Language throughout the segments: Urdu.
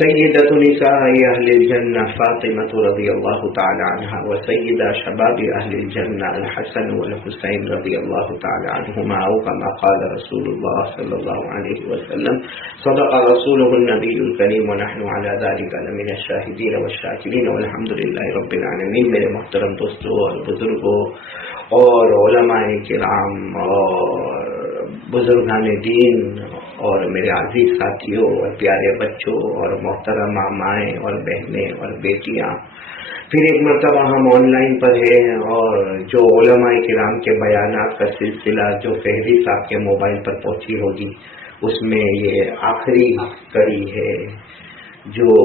سیدۃ نساء اہل الجنہ فاطمۃ رضی اللہ تعالی عنہا وسیدہ شباب اہل الجنہ الحسن والحسین رضی اللہ تعالی عنہما او کما قال رسول اللہ صلی اللہ علیہ وسلم صدق رسولہ النبی الکریم ونحن علی ذلک لمن الشاہدین والشاکرین والحمد للہ رب العالمین۔ میرے محترم دوستوں اور بزرگوں اور علماء کرام اور بزرگان دین اور میرے عزیز ساتھیوں اور پیارے بچوں اور محترم مائیں اور بہنیں اور بیٹیاں، پھر ایک مرتبہ ہم آن لائن پر ہیں اور جو علماء کرام کے بیانات کا سلسلہ جو فہرست آپ کے موبائل پر پہنچی ہوگی اس میں یہ آخری کڑی ہے جو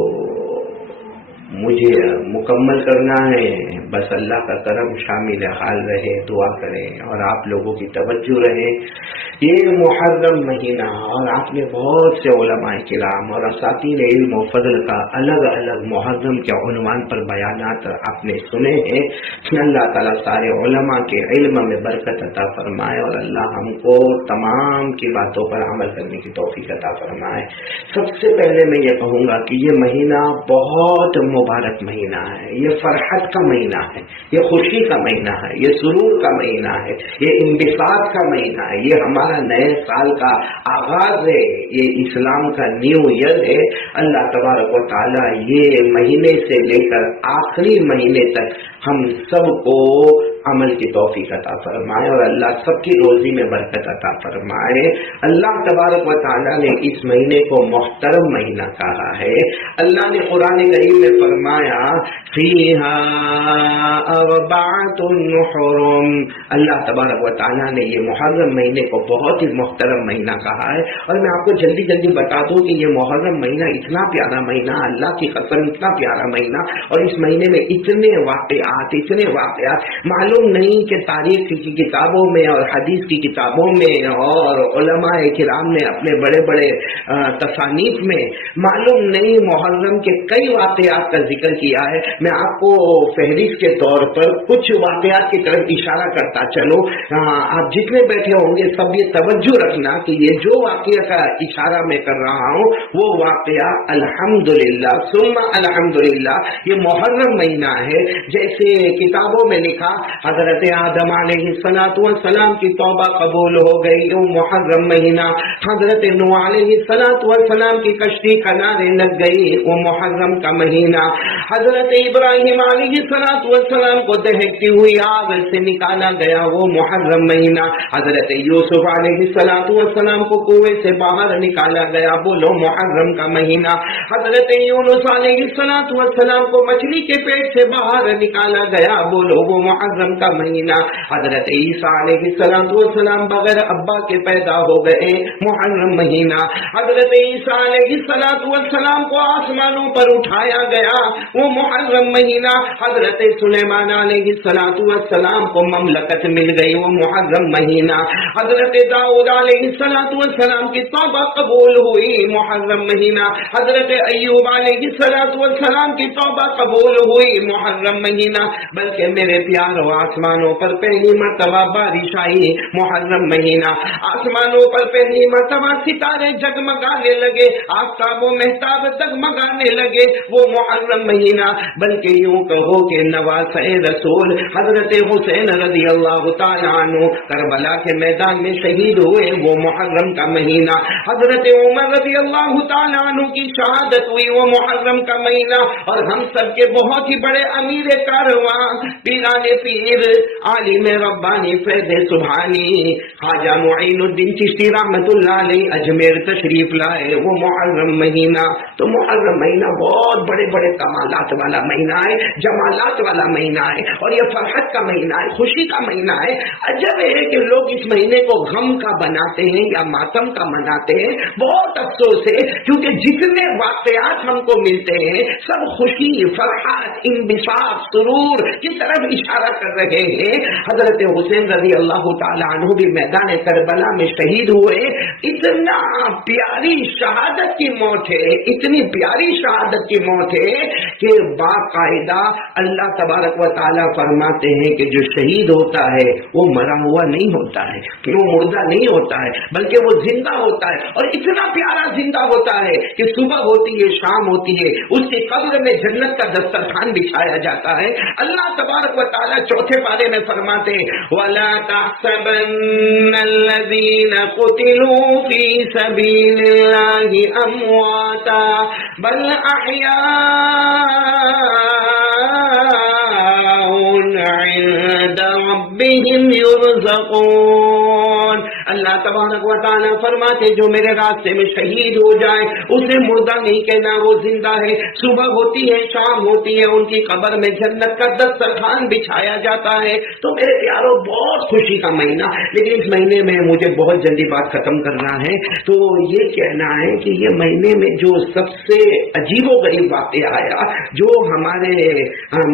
مجھے مکمل کرنا ہے۔ بس اللہ کا کرم شامل حال رہے، دعا کریں اور آپ لوگوں کی توجہ رہے۔ یہ محرم مہینہ، اور آپ نے بہت سے علماء کرام اور اساتذہ علم و فضل کا الگ الگ محرم کے عنوان پر بیانات آپ نے سنے ہیں۔ اللہ تعالیٰ سارے علماء کے علم میں برکت عطا فرمائے اور اللہ ہم کو تمام کی باتوں پر عمل کرنے کی توفیق عطا فرمائے۔ سب سے پہلے میں یہ کہوں گا کہ یہ مہینہ بہت مبارک مہینہ ہے، یہ فرحت کا مہینہ ہے، یہ خوشی کا مہینہ ہے، یہ سرور کا مہینہ ہے، یہ انبساط کا مہینہ ہے، یہ ہمارا نئے سال کا آغاز ہے، یہ اسلام کا نیو ایئر ہے۔ اللہ تبارک و تعالیٰ یہ مہینے سے لے کر آخری مہینے تک ہم سب کو عمل کی توفیق عطا فرمائے اور اللہ سب کی روزی میں برکت عطا فرمائے۔ اللہ تبارک و تعالیٰ نے اس مہینے کو محترم مہینہ کہا ہے۔ اللہ نے قرآن کریم میں فرمایا فیہا اربعۃ حرم، اللہ تبارک و تعالیٰ نے یہ محرم مہینے کو بہت ہی محترم مہینہ کہا ہے۔ اور میں آپ کو جلدی جلدی بتا دوں کہ یہ محرم مہینہ اتنا پیارا مہینہ، اللہ کی قسم اتنا پیارا مہینہ، اور اس مہینے میں اتنے واقعات معلوم نہیں کہ تاریخ کی کتابوں میں اور حدیث کی کتابوں میں اور علماء کرام نے اپنے بڑے بڑے تصانیف میں معلوم نہیں محرم کے کئی واقعات کا ذکر کیا ہے۔ میں آپ کو فہرست کے طور پر کچھ واقعات کی طرف اشارہ کرتا چلوں۔ آپ جتنے بیٹھے ہوں گے سب یہ توجہ رکھنا کہ یہ جو واقعہ کا اشارہ میں کر رہا ہوں وہ واقعہ الحمدللہ ثم الحمدللہ یہ محرم مہینہ ہے۔ جیسے کتابوں میں لکھا حضرت آدم علیہ السلام کی توبہ قبول ہو گئی وہ محرم مہینہ، حضرت نوح علیہ السلام کی کشتی کنارے لگ گئی وہ محرم کا مہینہ، حضرت ابراہیم علیہ السلام کو دہکتی ہوئی آگ سے نکالا گیا وہ محرم مہینہ، حضرت یوسف علیہ السلام کو کنویں سے باہر نکالا گیا بولو محرم کا مہینہ، حضرت یونس علیہ السلام کو مچھلی کے پیٹ سے باہر نکالا گیا بولو وہ محرم کا مہینہ، حضرت عیسیٰ علیہ السلام بغیر ابا کے پیدا ہو گئے محرم مہینہ، حضرت عیسیٰ علیہ السلام کو آسمانوں پر اٹھایا گیا وہ محرم مہینہ، حضرت سلیمان علیہ السلام کو مملکت مل گئی وہ محرم مہینہ، حضرت داؤد علیہ السلام کی توبہ قبول ہوئی محرم مہینہ، حضرت ایوب علیہ السلام کی توبہ قبول ہوئی محرم مہینہ، بلکہ میرے پیاروں آسمانوں پر پہلی مرتبہ بارش آئی محرم مہینہ، آسمانوں پر پہلی مرتبہ ستارے جگمگانے لگے، آفتاب و مہتاب جگمگانے لگے وہ محرم مہینہ، بلکہ یوں کہو کہ نواسۂ رسول حضرت حسین رضی اللہ تعالیٰ عنہ کربلا کے میدان میں شہید ہوئے وہ محرم کا مہینہ، حضرت عمر رضی اللہ تعالیٰ عنہ کی شہادت ہوئی وہ محرم کا مہینہ، اور ہم سب کے بہت ہی بڑے امیر کارواں پیران پیر عالم ربانی فیض سبحانی خواجہ معین الدین چشتی رحمت اللہ علیہ اجمیر تشریف لائے وہ محرم مہینہ۔ تو محرم مہینہ بہت بڑے بڑے کمالات والا مہینہ ہے، جمالات والا مہینہ ہے، اور یہ فرحت کا مہینہ ہے، خوشی کا مہینہ ہے۔ عجب ہے کہ لوگ اس مہینے کو غم کا بناتے ہیں یا ماتم کا مناتے ہیں، بہت افسوس ہے کیونکہ جتنے واقعات ہم کو ملتے ہیں سب خوشی، فرحت، انبساط، سرور کی طرف اشارہ کر رہے ہیں۔ حضرت حسین رضی اللہ تعالیٰ عنہ بھی میدان کربلا میں شہید ہوئے، اتنا پیاری شہادت کی موت ہے، اتنی پیاری شہادت کی موت ہے کہ باقاعدہ اللہ تبارک و تعالیٰ فرماتے ہیں کہ جو شہید ہوتا ہے وہ مرا ہوا نہیں ہوتا ہے، وہ مردہ نہیں ہوتا ہے، بلکہ وہ زندہ ہوتا ہے، اور اتنا پیارا زندہ ہوتا ہے کہ صبح ہوتی ہے، شام ہوتی ہے، اس کی قبر میں جنت کا دسترخوان بچھایا جاتا ہے۔ اللہ تبارک و تعالیٰ چوتھے پارے میں فرماتے ہیں وَلَا تَحْسَبَنَّ الَّذِينَ قُتِلُوا فِي سَبِيلِ اللَّهِ أَمْوَاتًا بَلْ أَحْيَاءٌ عند ربهم يرزقون۔ اللہ تبارک و تعالیٰ فرماتے جو میرے راستے میں شہید ہو جائے اسے مردہ نہیں کہنا، وہ زندہ ہے، صبح ہوتی ہے، شام ہوتی ہے، ان کی قبر میں جنت کا دسترخوان بچھایا جاتا ہے۔ تو میرے پیاروں بہت خوشی کا مہینہ، لیکن اس مہینے میں مجھے بہت جلدی بات ختم کرنا ہے، تو یہ کہنا ہے کہ یہ مہینے میں جو سب سے عجیب و غریب واقعہ آیا جو ہمارے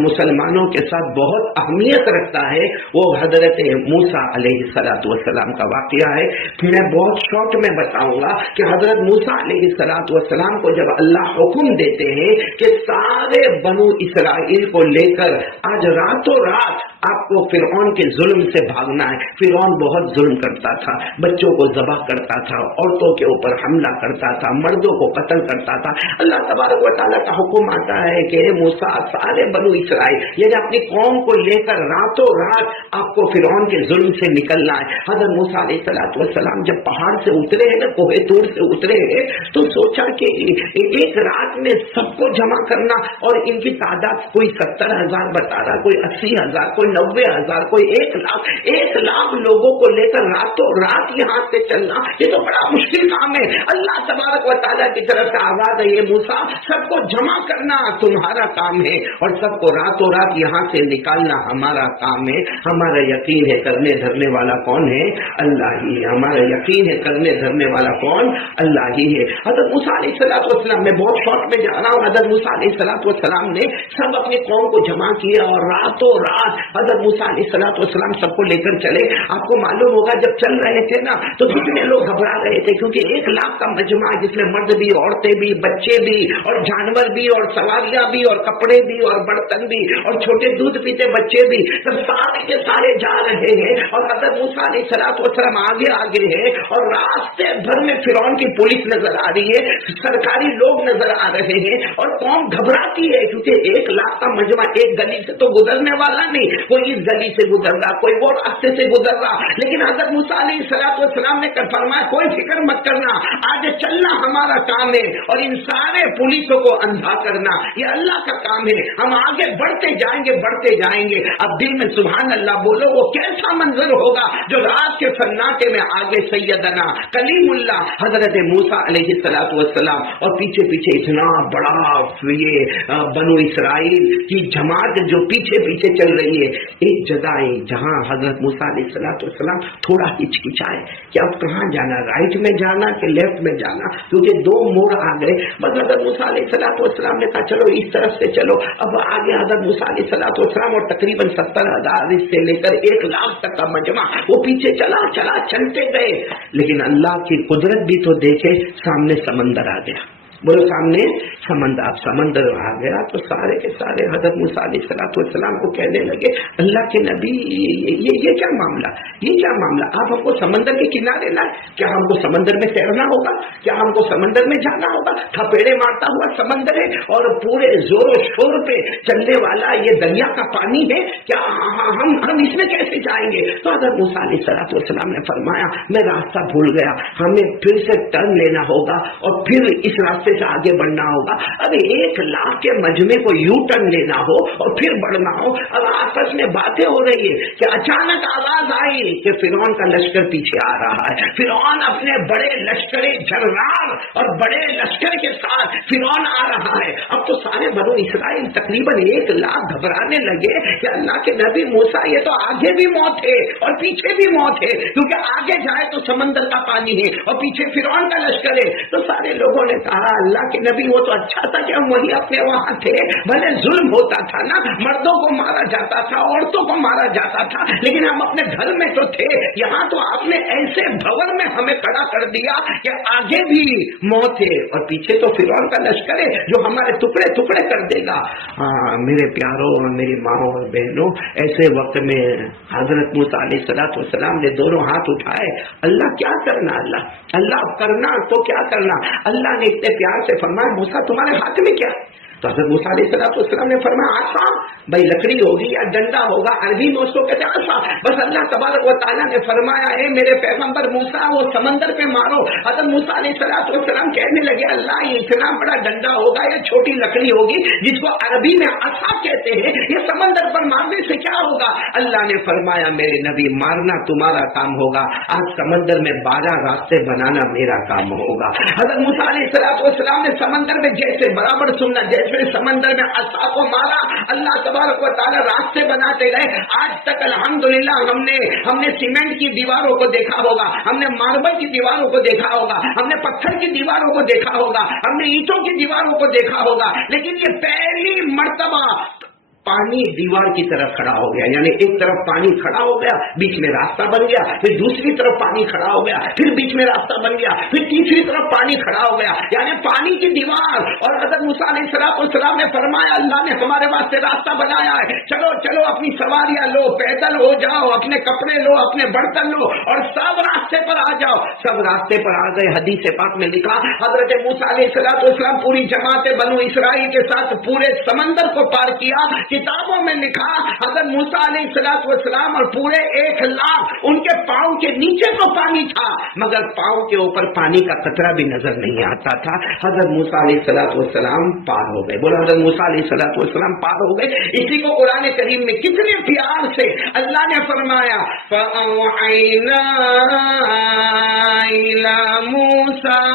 مسلمانوں کے ساتھ بہت اہمیت رکھتا ہے وہ حضرت موسیٰ علیہ السلام کا واقعہ ہے۔ میں بہت شارٹ میں بتاؤں گا کہ حضرت موسیٰ علیہ السلام کو جب اللہ حکم دیتے ہیں کہ سارے بنو اسرائیل کو لے کر آج راتوں رات آپ کو فرعون کے ظلم سے بھاگنا ہے۔ فرعون بہت ظلم کرتا تھا، بچوں کو ذبح کرتا تھا، عورتوں کے اوپر حملہ کرتا تھا، مردوں کو قتل کرتا تھا۔ اللہ تبارک و تعالیٰ کا حکم آتا ہے کہ موسیٰ سارے بنو اسرائیل یعنی اپنی قوم کو لے کر راتوں رات آپ کو فرعون کے ظلم سے نکلنا ہے۔ حضرت موسیٰ علیہ السلام جب پہاڑ سے اترے ہیں نا، کوہ طور سے اترے ہیں، تو سوچا کہ ایک رات میں سب کو جمع کرنا، اور ان کی تعداد کوئی 70,000 بتا رہا، کوئی 80,000، کوئی 90,000، کوئی 1,00,000 لوگوں کو لے کر راتوں رات یہاں سے چلنا، یہ تو بڑا مشکل کام ہے۔ اللہ تبارک و تعالیٰ کی طرف سے آواز ہے یہ موسیٰ سب کو جمع کرنا تمہارا کام ہے، اور سب کو راتوں رات یہاں سے نکالنا ہمارا کام ہے۔ ہمارا یقین ہے کرنے دھرنے والا کون ہے؟ اللہ ہی ہے۔ ہمارا یقین ہے کرنے دھرنے والا کون؟ اللہ ہی ہے۔ حضرت موسیٰ علیہ السلام، میں بہت شارٹ میں جا رہا ہوں، حضرت موسیٰ علیہ السلام نے سب اپنی قوم کو جمع کیا اور راتوں رات حضرت موسیٰ علیہ السلام سب کو لے کر چلے۔ آپ کو معلوم ہوگا جب چل رہے تھے نا تو کتنے لوگ گھبرا رہے تھے، کیونکہ 1,00,000 کا مجمع جس میں مرد بھی، عورتیں بھی، بچے بھی، اور جانور بھی، اور سواریاں بھی، اور کپڑے بھی، اور برتن بھی، اور چھوٹے دودھ پیتے بچے بھی، سب سارے کے سارے جا رہے ہیں، اور حضرت موسیٰ علیہ السلام آگے ہے، اور راستے بھر میں فرعون کی پولیس نظر آ رہی ہے، سرکاری لوگ نظر آ رہے ہیں، اور قوم گھبراتی ہے کیونکہ 1,00,000 کا مجمع ایک گلی سے تو گزرنے والا نہیں، کوئی اس گلی سے گزر رہا، کوئی وہ راستے سے گزر رہا، لیکن حضرت موسیٰ علیہ السلام نے فرمایا کوئی فکر مت کرنا، آج چلنا ہمارا کام ہے، اور ان سارے پولیسوں کو اندھا کرنا یہ اللہ کا کام ہے، ہم آگے بڑھتے جائیں گے۔ اب دل میں سبحان اللہ بولو، وہ کیسا منظر ہوگا جو رات کے سناٹے میں آگے سیدنا کلیم اللہ حضرت موسیٰ علیہ السلام اور پیچھے اتنا بڑا یہ بنو اسرائیل کی جماعت جو پیچھے چل رہی ہے۔ ایک جگہ ہے جہاں حضرت موسیٰ علیہ السلام تھوڑا ہچکچائے کہ اب کہاں جانا، رائٹ میں جانا کہ لیفٹ میں جانا، کیونکہ 2 موڑ آ گئے۔ بس حضرت موسیٰ علیہ السلام نے کہا چلو اس طرف سے چلو۔ اب آگے حضرت موسیٰ علیہ السلام اور تقریباً 70,000 سے لے کر 1,00,000 تک کا مجمع وہ پیچھے چلتے گئے، لیکن اللہ کی قدرت بھی تو دیکھے، سامنے سمندر آ گیا۔ بولو سامنے سمندر آ گیا تو سارے کے سارے حضرت موسیٰ علیہ السلام کو کہنے لگے اللہ کے نبی یہ کیا معاملہ آپ ہم کو سمندر کے کنارے لائے، کیا ہم کو سمندر میں تیرنا ہوگا، کیا ہم کو سمندر میں جانا ہوگا؟ تھپیڑے مارتا ہوا سمندر ہے اور پورے زور و شور پہ چلنے والا یہ دریا کا پانی ہے، کیا ہم اس میں کیسے جائیں گے؟ تو حضرت موسیٰ علیہ السلام نے فرمایا میں راستہ بھول گیا، ہمیں پھر سے ٹرن لینا ہوگا اور پھر اس راستے سے آگے بڑھنا ہوگا۔ اب 1,00,000 کے مجمع کو یو ٹرن لینا ہو اور پھر بڑھنا ہو، اب آپس میں باتیں ہو رہی ہے کہ اچانک آواز آئی کہ فرعون کا لشکر پیچھے آ رہا ہے۔ فرعون اپنے بڑے لشکر جرار اور بڑے لشکر کے ساتھ فرعون آ رہا ہے۔ اب تو سارے بنو اسرائیل تقریباً 1,00,000 گھبرانے لگے کہ اللہ کے نبی موسیٰ یہ تو آگے بھی موت ہے اور پیچھے بھی موت ہے، کیونکہ آگے جائے تو سمندر کا پانی ہے اور پیچھے فرعون کا لشکر ہے۔ تو سارے لوگوں نے کہا اللہ کے نبی وہ تو اچھا تھا کہ ہم وہی اپنے وہاں تھے، بھلے ظلم ہوتا تھا نا، مردوں کو مارا جاتا تھا، عورتوں کو مارا جاتا تھا، لیکن ہم اپنے گھر میں تو تھے، یہاں تو آپ نے ایسے بھور میں ہمیں کھڑا کر دیا کہ آگے بھی موت ہے اور پیچھے تو فرعون کا لشکر ہے جو ہمارے ٹکڑے ٹکڑے کر دے گا. میرے پیاروں اور میری ماؤں اور بہنوں، ایسے وقت میں حضرت موسیٰ علیہ السلام نے دونوں ہاتھ اٹھائے. اللہ کیا کرنا، اللہ کرنا تو کیا کرنا. اللہ نے اتنے پیار سے فرمایا موسیٰ تمہارے ہاتھ میں کیا؟ تو حضرت موسیٰ علیہ السلام نے فرمایا آسا. بھائی لکڑی ہوگی یا ڈنڈا ہوگا، عربی میں اس کو کہتے ہیں آسا. بس اللہ تبارک و تعالیٰ نے فرمایا اے میرے پیغمبر موسیٰ وہ سمندر پہ مارو. حضرت موسیٰ علیہ السلام کہنے لگے اللہ یہ اتنا بڑا ڈنڈا ہوگا یا چھوٹی لکڑی ہوگی جس کو عربی میں آسا کہتے ہیں، یہ سمندر پر مارنے سے کیا ہوگا؟ اللہ نے فرمایا میرے نبی مارنا تمہارا کام ہوگا، آج سمندر میں 12 راستے بنانا میرا کام ہوگا. حضرت موسیٰ علیہ السلام نے سمندر میں جیسے برابر سننا جیسے سمندر میں عصا کو مارا، اللہ تبارک و تعالی راستے بناتے گئے. آج تک الحمدللہ ہم نے سیمنٹ کی دیواروں کو دیکھا ہوگا، ہم نے ماربل کی دیواروں کو دیکھا ہوگا، ہم نے پتھر کی دیواروں کو دیکھا ہوگا، ہم نے اینٹوں کی دیواروں کو دیکھا ہوگا، لیکن یہ پہلی مرتبہ پانی دیوار کی طرف کھڑا ہو گیا. یعنی ایک طرف پانی کھڑا ہو گیا، بیچ میں راستہ بن گیا، پھر دوسری طرف پانی کھڑا ہو گیا، پھر بیچ میں راستہ بن گیا، پھر تیسری طرف پانی کھڑا ہو گیا. یعنی پانی کی دیوار. اور حضرت موسیٰ علیہ السلام نے فرمایا اللہ نے ہمارے واسطے راستہ بنایا ہے، چلو چلو اپنی سواریاں لو، پیدل ہو جاؤ، اپنے کپڑے لو، اپنے برتن لو اور سب راستے پر آ جاؤ. سب راستے پر آ گئے. حدیث پاک میں لکھا حضرت موسیٰ علیہ السلام پوری جماعت بنو اسرائیل کے ساتھ پورے سمندر کو پار کیا. کتابوں میں لکھا حضرت موسیٰ علیہ السلام اور پورے 1 لاکھ ان کے پاؤں کے نیچے تو پانی تھا مگر پاؤں کے اوپر پانی کا قطرہ بھی نظر نہیں آتا تھا. حضرت موسیٰ علیہ السلام پار ہو گئے. بولا حضرت موسیٰ علیہ السلام پار ہو گئے. اسی کو قرآن کریم میں کتنے پیار سے اللہ نے فرمایا فَأَوْحَيْنَا إِلَى مُوسَىٰ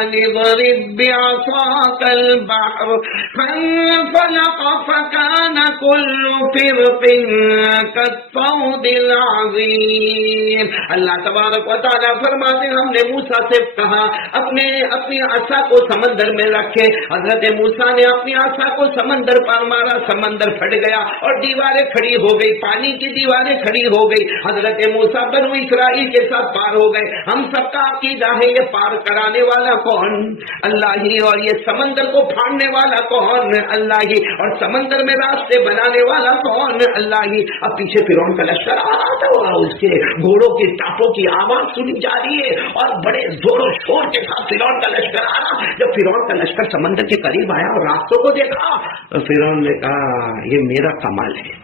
أَنِ اضْرِب بِّعَصَاكَ الْبَحْرَ فَانفَلَقَ فَكَانَ كُلُّ فِرْقٍ كَالطَّوْدِ الْعَظِيمِ. اللہ تبارک و تعالیٰ فرماتے ہیں ہم نے موسیٰ سے کہا اپنی عصا کو سمندر میں رکھے. حضرت موسیٰ نے اپنی عصا کو سمندر پر مارا، سمندر پھٹ گیا اور دیواریں کھڑی ہو گئی، پانی کی دیواریں کھڑی ہو گئی. حضرت موسیٰ بنو اسرائیل کے ساتھ پار ہو گئے. ہم سب کا عقیدہ ہے یہ پار کرانے والا کون؟ اللہ ہی. اور یہ سمندر کو پھاڑنے والا کون؟ اللہ ہی. اور سمندر میں راستے بنانے والا کون؟ اللہ ہی. اب پیچھے فرعون کا لشکر آ رہا تھا، اس کے گھوڑوں کی ٹاپوں کی آواز سنی جا رہی ہے اور بڑے زور و شور کے ساتھ فرعون کا لشکر آ رہا. جب فرعون کا لشکر سمندر کے قریب آیا اور راستوں کو دیکھا تو فرعون نے کہا یہ میرا کمال ہے،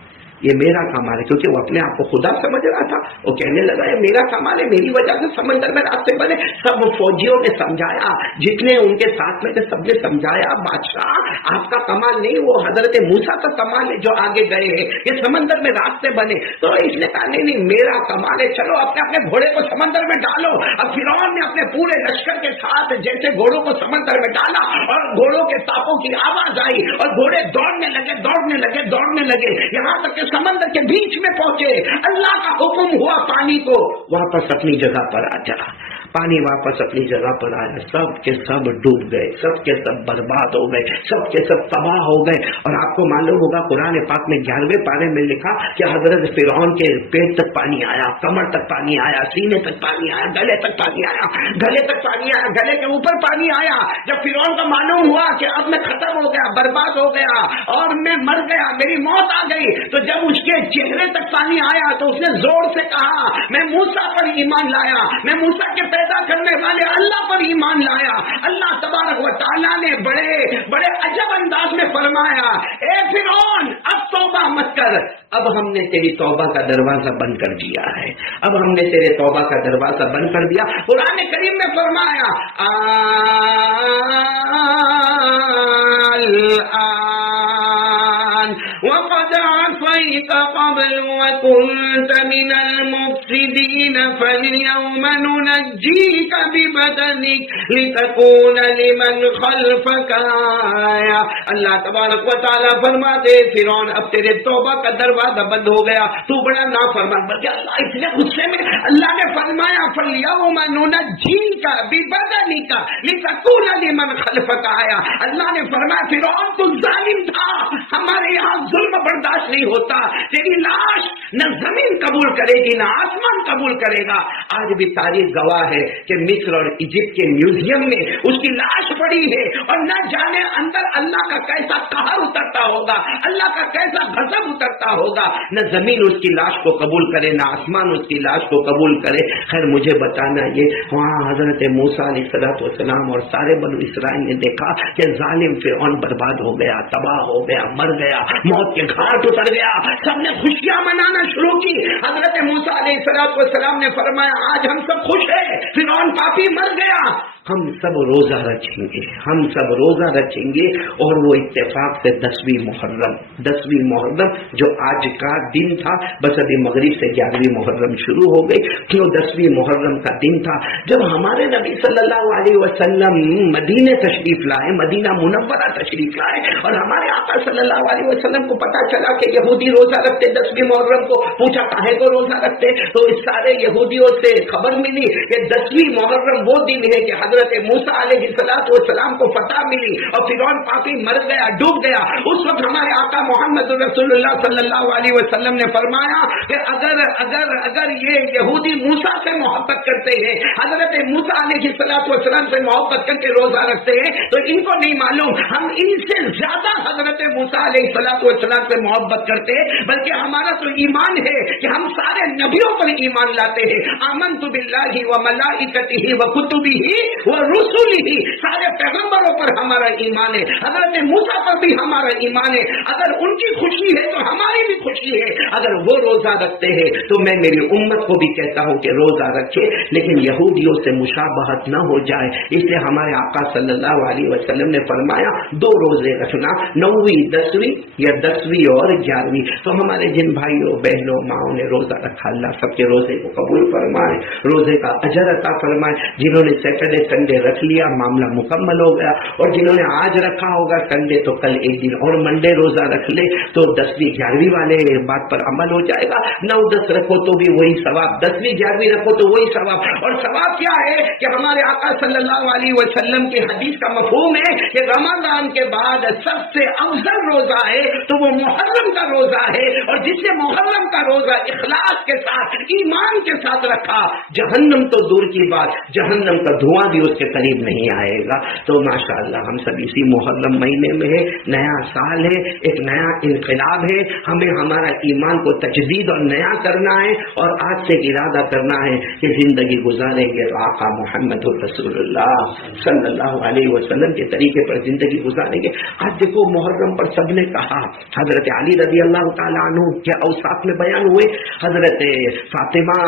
یہ میرا کمال ہے. کیونکہ وہ اپنے آپ کو خدا سمجھ رہا تھا. وہ کہنے لگا یہ میرا کمال ہے، میری وجہ سے سمندر میں راستے بنے. سب فوجیوں نے سمجھایا، جتنے ان کے ساتھ میں تھے سب نے سمجھایا بادشاہ آپ کا کمال نہیں، وہ حضرت موسیٰ کا کمال ہے جو آگے گئے ہیں، یہ سمندر میں راستے بنے. تو اس نے کہا نہیں میرا کمال ہے، چلو اپنے گھوڑے کو سمندر میں ڈالو. اب فرعون نے اپنے پورے لشکر کے ساتھ جیسے گھوڑوں کو سمندر میں ڈالا اور گھوڑوں کے ٹاپوں کی آواز آئی اور گھوڑے دوڑنے لگے یہاں تک کہ سمندر کے بیچ میں پہنچے. اللہ کا حکم ہوا پانی کو واپس اپنی جگہ پر آ جا. پانی واپس اپنی جگہ پر آیا. سب کے سب ڈوب گئے، سب کے سب برباد ہو گئے، سب کے سب تباہ ہو گئے. اور آپ کو معلوم ہوگا قرآن پاک میں 11ویں پارے میں لکھا کہ حضرت فرعون کے پیٹ تک پانی آیا، کمر تک پانی آیا، سینے تک پانی آیا، گلے تک پانی آیا، گلے تک پانی آیا، گلے کے اوپر پانی آیا. جب فرعون کو معلوم ہوا کہ اب میں ختم ہو گیا، برباد ہو گیا اور میں مر گیا، میری موت آ گئی، تو جب اس کے چہرے تک پانی آیا تو اس نے زور سے کہا میں موسیٰ پر ایمان لایا، میں موسیٰ کے پیدا کرنے والے اللہ پر ایمان لایا. اللہ تبارک و تعالیٰ نے بڑے عجب انداز میں فرمایا اے فرعون اب توبہ مت کر، اب ہم نے تیری توبہ کا دروازہ بند کر دیا ہے، اب ہم نے تیرے توبہ کا دروازہ بند کر دیا. قرآن کریم میں فرمایا وقد عصيت قبل وكنت من المفسدين فاليوم ننجيك ببدنك لتكون لمن خلفك آية. اللہ تبارک و تعالیٰ فرماتے فرعون اب تیرے توبہ کا دروازہ بند ہو گیا، تو بڑا نافرمان بن گیا. اللہ اتنے غصے میں اللہ نے فرمایا فاليوم ننجيك ببدنك لتكون لمن خلفك آية. اللہ نے فرمایا فرعون تو ظالم تھا، ہمارے یہاں ظلم برداشت نہیں ہوتا، تیری لاش نہ زمین قبول کرے گی نہ آسمان قبول کرے گا. آج بھی تاریخ گواہ ہے کہ مصر اور ایجپٹ کے میوزیم میں اس کی لاش پڑی ہے اور نہ جانے اندر اللہ کا کیسا قہر اترتا ہوگا, اللہ کا کیسا غضب اترتا ہوگا. نہ زمین اس کی لاش کو قبول کرے نہ آسمان اس کی لاش کو قبول کرے. خیر مجھے بتانا یہ وہاں حضرت موسیٰ علیہ السلام اور سارے بنو اسرائیل نے دیکھا کہ ظالم فرعون برباد ہو گیا, تباہ ہو گیا, مر گیا, موت کے گھاٹ اتر گیا. سب نے خوشیاں منانا شروع کی. حضرت موسیٰ علیہ السلام نے فرمایا آج ہم سب خوش ہیں, فرعون پاپی مر گیا. ہم سب روزہ رکھیں گے, ہم سب روزہ رکھیں گے. اور وہ اتفاق سے 10ویں محرم جو آج کا دن تھا, بس ابھی مغرب سے 11ویں محرم شروع ہو گئی, کیوں 10ویں محرم کا دن تھا جب ہمارے نبی صلی اللہ علیہ وسلم مدینے تشریف لائے, مدینہ منورہ تشریف لائے. اور ہمارے آقا صلی اللہ علیہ وسلم کو پتا چلا کہ یہودی روزہ رکھتے 10ویں محرم کو. پوچھا کاہے کو روزہ رکھتے, تو اس سارے یہودیوں سے خبر ملی کہ 10ویں محرم وہ دن ہے کہ حضرت موسیٰ علیہ السلام کو فتح ملی اور فرعون پاپی مر گیا, ڈوب گیا. اس وقت ہمارے آقا محمد رسول اللہ صلی اللہ علیہ وسلم نے فرمایا کہ اگر یہ یہودی موسیٰ سے محبت کرتے ہیں, حضرت موسیٰ علیہ السلام سے محبت کر کے روزہ رکھتے ہیں, تو ان کو نہیں معلوم ہم ان سے زیادہ حضرت موسیٰ علیہ السلام سے محبت کرتے ہیں. بلکہ ہمارا تو ایمان ہے کہ ہم سارے نبیوں پر ایمان لاتے ہیں. آمنت باللہ و ملائکتہ و کتبہ و رسولہ, سارے پیغمبروں پر ہمارا ایمان ہے. حضرت موسیٰ پر بھی ہمارا ایمان ہے. اگر ان کی خوشی ہے تو ہماری بھی خوشی ہے. اگر وہ روزہ رکھتے ہیں تو میں میری امت کو بھی کہتا ہوں کہ روزہ رکھے, لیکن یہودیوں سے مشابہت نہ ہو جائے. اس لیے ہمارے آقا صلی اللہ علیہ وسلم نے فرمایا 2 روزے رکھنا, 9ویں 10ویں یا 10ویں اور 11ویں. تو ہمارے جن بھائیوں بہنوں ماؤں نے روزہ رکھا, اللہ سب کے روزے کو قبول فرمائے, روزے کا اجر عطا فرمائے. جنہوں نے سیٹرڈے سنڈے رکھ لیا معاملہ مکمل ہو گیا, اور جنہوں نے آج رکھا ہوگا سنڈے تو کل ایک دن اور منڈے روزہ رکھ لے تو 10ویں 11ویں والے بات پر عمل ہو جائے گا. 9-10 رکھو تو بھی وہی ثواب, 10ویں 11ویں رکھو تو وہی ثواب. اور ثواب کیا ہے کہ ہمارے آقا صلی اللہ علیہ وسلم کی حدیث کا مفہوم ہے کہ رمضان کے بعد سب سے افضل روزہ ہے تو وہ محرم کا روزہ ہے. اور جس نے محرم کا روزہ اخلاص کے ساتھ ایمان کے ساتھ رکھا, جہنم تو دور کی بات, جہنم کا دھواں بھی اس کے قریب نہیں آئے گا. تو ماشاءاللہ ہم سب اسی محرم مہینے میں ہے, نیا سال ہے, ایک نیا انقلاب ہے. ہمیں ہمارا ایمان کو تجدید اور نیا کرنا ہے, اور آج سے ارادہ کرنا ہے کہ زندگی گزاریں گے تو آقا محمد رسول اللہ صلی اللہ علیہ وسلم کے طریقے پر زندگی گزاریں گے. آج دیکھو محرم پر سب نے کہا, حضرت علی رضی اللہ تعالیٰ عنہ کے اوصاف میں بیان ہوئے, حضرت فاطمہ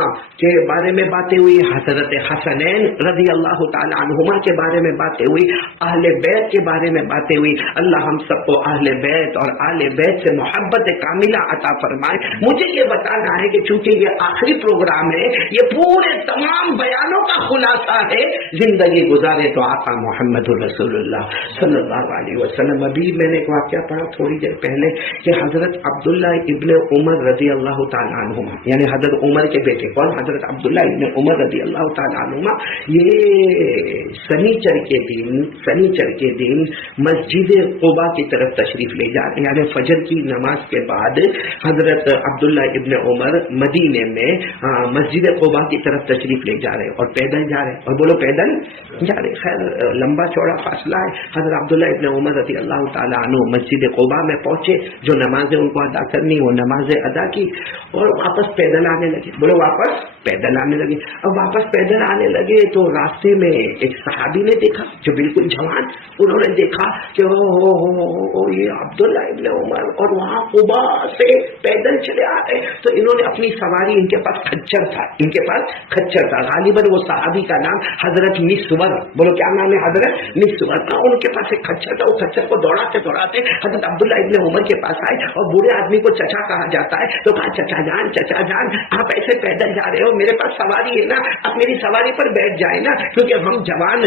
کے بارے میں باتیں ہوئی, حضرت حسنین رضی اللہ تعالیٰ عنہما کے بارے میں باتیں ہوئی, اہل بیت کے بارے میں باتیں ہوئی. اللہ ہم سب کو اہل بیت اور آل بیت سے محبت کاملہ عطا فرمائے. مجھے یہ بتانا ہے کہ چونکہ یہ آخری پروگرام ہے, یہ پورے تمام بیانوں کا خلاصہ ہے, زندگی گزارے تو آقا محمد رسول اللہ صلی اللہ علیہ وسلم. ابھی میں نے ایک واقعہ پڑھا تھوڑی دیر پہلے کہ حضرت عبداللہ ابن عمر رضی اللہ تعالیٰ عنہما, یعنی حضرت عمر کے بیٹے کون, حضرت عبداللہ ابن عمر رضی اللہ تعالیٰ عنہما, یہ سنیچر کے دن مسجد قباء کی طرف تشریف لے جا رہے ہیں. یعنی فجر کی نماز کے بعد حضرت عبداللہ ابن عمر مدینے میں مسجد قباء کی طرف تشریف لے جا رہے ہیں, اور پیدل جا رہے ہیں, اور بولو پیدل جا رہے. خیر لمبا چوڑا فاصلہ ہے. حضرت عبداللہ ابن عمر رضی اللہ تعالیٰ عنہ مسجد قباء میں پہنچے, جو نمازیں ان کو ادا کرنی وہ نمازیں ادا کی, اور واپس پیدل آنے لگے. بولو واپس پیدل آنے لگے. اب واپس پیدل آنے لگے تو راستے میں ایک صحابی نے دیکھا جو بالکل جوان, انہوں نے دیکھا کہ یہ عبداللہ ابن عمر, اور وہاں قباء سے پیدل چلے آ رہے. تو انہوں نے اپنی سواری, ان کے پاس کھچر تھا, غالباً وہ صحابی کا نام حضرت مسور, بولو کیا نام ہے, حضرت مسور تھا. ان کے پاس ایک کھچر تھا, وہ کھچر کو دوڑاتے حضرت عبداللہ ابن عمر کے پاس آئے, اور بوڑھے آدمی کو چچا کہا جاتا ہے, تو کہا چچا جان آپ ایسے پیدل جا رہے ہو, میرے پاس سواری ہے نا, اب میری سواری پر بیٹھ جائے نا, کیونکہ ہم جوان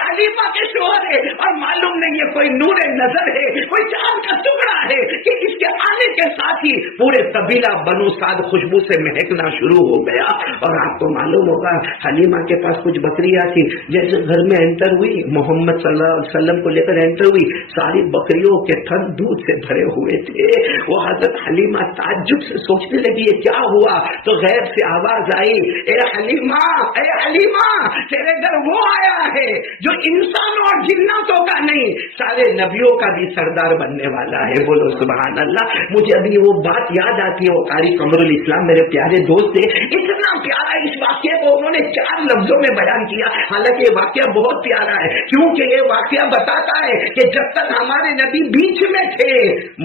حلیمہ کے شوہر ہے، اور معلوم نہیں یہ کوئی نور نظر ہے، کوئی چاند کا ٹکڑا ہے کہ اس کے آنے کے ساتھ ہی پورے قبیلہ بنو سعد خوشبو سے مہکنا شروع ہو گیا۔ اور آپ کو معلوم ہوگا حلیمہ کے پاس کچھ بکریاں تھی، جیسے گھر میں انٹر ہوئی، محمد صلی اللہ علیہ وسلم کو لے کر انٹر ہوئی، ساری بکریوں کے تھن دودھ سے بھرے ہوئے تھے۔ وہ حضرت حلیمہ تعجب سے سوچنے لگی یہ کیا ہوا، تو غیب سے آواز آئی، اے حلیمہ، اے حلیمہ، تیرے گھر وہ آیا ہے جو انسانوں اور جناتوں کا نہیں، سارے نبیوں کا بھی سردار بننے والا ہے۔ بولو سبحان اللہ۔ مجھے ابھی وہ بات یاد آتی ہے، وہ قاری قمر الاسلام میرے پیارے دوست تھے، اتنا پیارا اس واقعے کو انہوں نے 4 لفظوں میں بیان کیا، حالانکہ یہ واقعہ بہت پیارا ہے، کیونکہ یہ واقعہ بتاتا ہے کہ جب تک ہمارے نبی بیچ میں تھے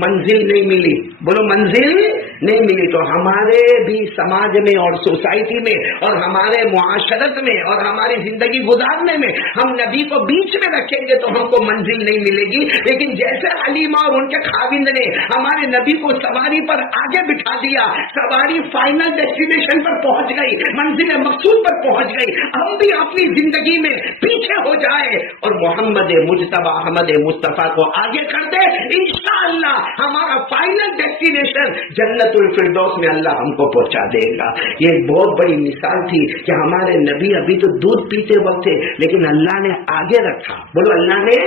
منزل نہیں ملی۔ بولو منزل نہیں ملی، تو ہمارے بھی سماج میں اور سوسائٹی میں اور ہمارے معاشرت میں اور ہماری زندگی گزارنے میں ہم نبی کو بیچ میں رکھیں گے تو ہم کو منزل نہیں ملے گی۔ لیکن جیسے حلیمہ اور ان کے خاوند نے ہمارے نبی کو سواری پر آگے بٹھا دیا، سواری فائنل ڈیسٹینیشن پر پہنچ گئی، منزل مقصود پر پہنچ گئی، ہم بھی اپنی زندگی میں پیچھے ہو جائے اور محمد مجتبی احمد مصطفیٰ کو آگے کر دے، انشاءاللہ ہمارا فائنل ڈیسٹینیشن جنت الفردوس میں اللہ ہم کو پہنچا دے گا۔ یہ ایک بہت بڑی مثال تھی کہ ہمارے نبی ابھی تو دودھ پیتے وقت تھے، لیکن اللہ نے آگے رکھا۔ بولو اللہ نے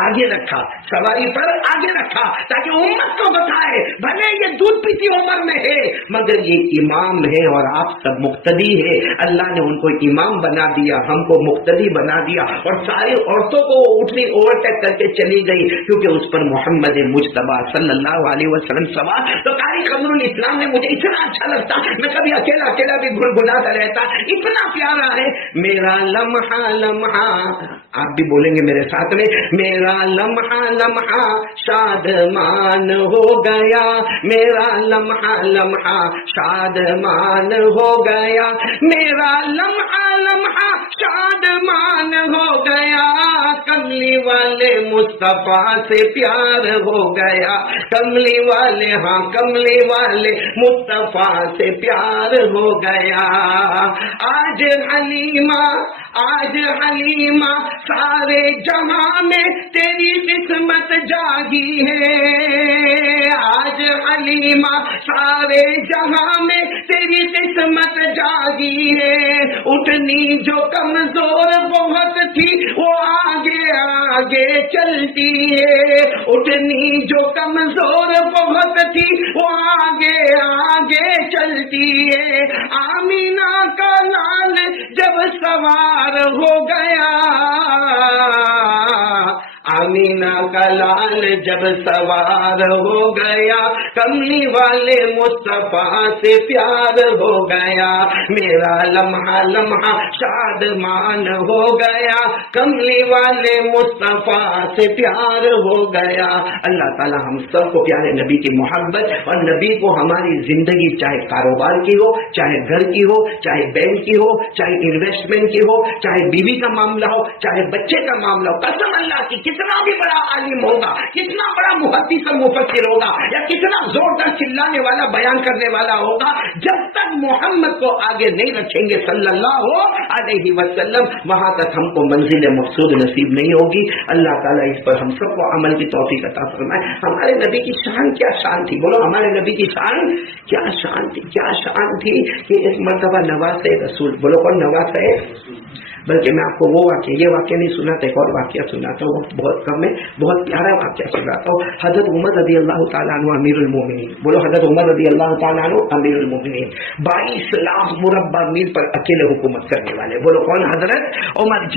آگے رکھا، سواری پر آگے رکھا، تاکہ امت کو بتائے بھلے یہ دودھ پیتی عمر میں ہے مگر یہ امام ہے اور آپ سب مقتدی ہے۔ اللہ نے ان کو امام بنا دیا، ہم کو مقتدی بنا دیا، اور ساری عورتوں کو اٹھنی اوورٹیک کر کے چلی گئی کیونکہ اس پر محمد مجتبی صلی اللہ علیہ وسلم سوار۔ تو قاری قمر الاسلام نے مجھے اتنا اچھا لگتا، میں کبھی اکیلا اکیلا بھی گنگناتا رہتا، اتنا پیارا ہے۔ میرا لمحہ لمحہ، آپ بھی بولیں گے میرے ساتھ میں، میرا لمحہ لمحہ شادمان ہو گیا، میرا لمحہ لمحہ شادمان ہو گیا، میرا لمحہ لمحہ شادمان ہو گیا، کملی والے مصطفیٰ سے پیار ہو گیا، کملی والے، ہاں کملی والے مصطفیٰ سے پیار ہو گیا۔ آج حلیمہ، آج حلیمہ سارے جہاں میں تیری قسمت جاگی ہے، آج حلیمہ سارے جہاں میں تیری قسمت جاگی ہے، اٹھنی جو کمزور بہت تھی وہ آگے آگے چلتی ہے، اٹھنی جو کمزور بہت تھی وہ آگے آگے چلتی ہے، آمینہ کا لال جب سوار ہو گیا، آمینہ کا لال جب سوار ہو گیا، کملی والے مصطفیٰ سے پیار ہو گیا، میرا لمحہ لمحہ شادمان ہو گیا، کملی والے مصطفیٰ سے پیار ہو گیا۔ اللہ تعالی ہم سب کو پیارے نبی کی محبت اور نبی کو ہماری زندگی، چاہے کاروبار کی ہو، چاہے گھر کی ہو، چاہے بینک کی ہو، چاہے انویسٹمنٹ کی ہو، چاہے بیوی کا معاملہ ہو، چاہے بچے کا معاملہ ہو، قسم اللہ کی کتنا بھی بڑا عالم ہوگا، کتنا بڑا محدث اور مفسر ہوگا، یا کتنا زوردار چلانے والا بیان کرنے والا ہوگا، جب تک محمد کو آگے نہیں رکھیں گے صلی اللہ علیہ وسلم، وہاں تک ہم کو منزل مقصود نصیب نہیں ہوگی۔ اللہ تعالیٰ اس پر ہم سب کو عمل کی توفیق عطا فرمائے۔ ہمارے نبی کی شان کیا شان تھی، بولو ہمارے نبی کی شان کیا شان تھی، کیا شان تھی کہ ایک مرتبہ نواز رسول، بولو کون نواز ہے، بلکہ میں آپ کو وہ واقعہ، یہ واقعہ نہیں سناتا، ایک اور واقعہ سناتا ہوں، وقت بہت کم ہے، بہت پیارا واقعہ سناتا ہوں۔ حضرت عمر رضی اللہ تعالیٰ عنہ امیر المومنین، بولو حضرت عمر رضی اللہ تعالیٰ عنہ امیر المومنین، 22 لاکھ مربع میل پر اکیلے حکومت کرنے والے، بولو کون، حضرت عمر،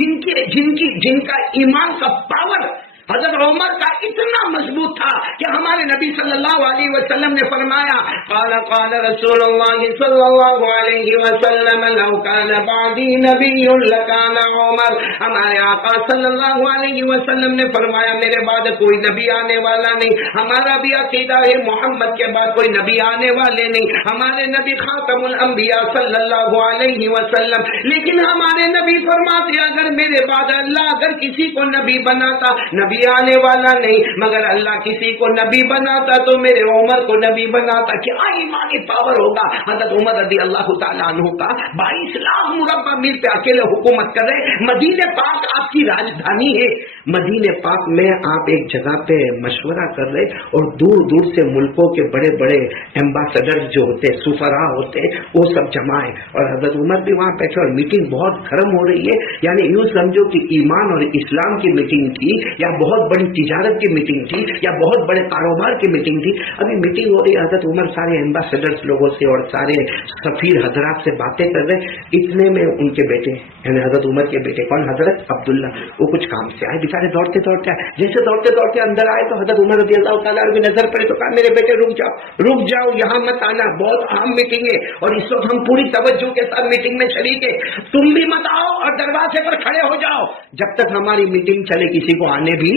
جن کا ایمان کا پاور حضرت عمر کا اتنا مضبوط تھا کہ ہمارے نبی صلی اللہ علیہ وسلم نے فرمایا، قال قال رسول اللہ صلی اللہ علیہ وسلم لو کان بعدی نبی لکان عمر، ہمارے آقا صلی اللہ علیہ وسلم نے فرمایا میرے بعد کوئی نبی آنے والا نہیں، ہمارا بھی عقیدہ ہے محمد کے بعد کوئی نبی آنے والے نہیں، ہمارے نبی خاتم الانبیاء صلی اللہ علیہ وسلم، لیکن ہمارے نبی فرماتے اگر میرے بعد اللہ اگر کسی کو نبی بناتا، نبی نبی آنے والا نہیں، مگر اللہ کسی کو نبی بناتا تو میرے عمر کو نبی بناتا۔ کیا ایمانی پاور ہوگا حضرت عمر رضی اللہ تعالیٰ عنہ کا، 22 لاکھ مربع میل پہ اکیلے حکومت کر رہے، مدینہ پاک آپ کی راجدھانی ہے، مدینہ پاک میں آپ ایک جگہ پہ مشورہ کر رہے اور دور دور سے ملکوں کے بڑے بڑے ایمباسڈر جو ہوتے، سفراء ہوتے، وہ سب جمع ہے اور حضرت عمر بھی وہاں بیٹھے اور میٹنگ بہت گرم ہو رہی ہے، یعنی یوں سمجھو کہ ایمان اور اسلام کی میٹنگ تھی یا بہت بڑی تجارت کی میٹنگ تھی یا بہت بڑے کاروبار کی میٹنگ تھی۔ ابھی میٹنگ ہو رہی ہے، حضرت عمر سارے ایمباسڈرز لوگوں سے اور سارے سفیر حضرات سے باتیں کر رہے، اتنے میں ان کے بیٹے یعنی حضرت عمر کے بیٹے کون، حضرت عبداللہ، وہ کچھ کام سے آئے، بیچارے دوڑتے دوڑتے آئے، جیسے دوڑتے دوڑتے اندر آئے تو حضرت عمر رضی اللہ تعالیٰ عنہ کی نظر پڑے تو کہا میرے بیٹے رک جاؤ یہاں مت آنا، بہت اہم میٹنگ ہے اور اس وقت ہم پوری توجہ کے ساتھ میٹنگ میں شریک ہے، تم بھی مت آؤ اور دروازے پر کھڑے ہو جاؤ، جب تک ہماری میٹنگ چلے کسی کو آنے بھی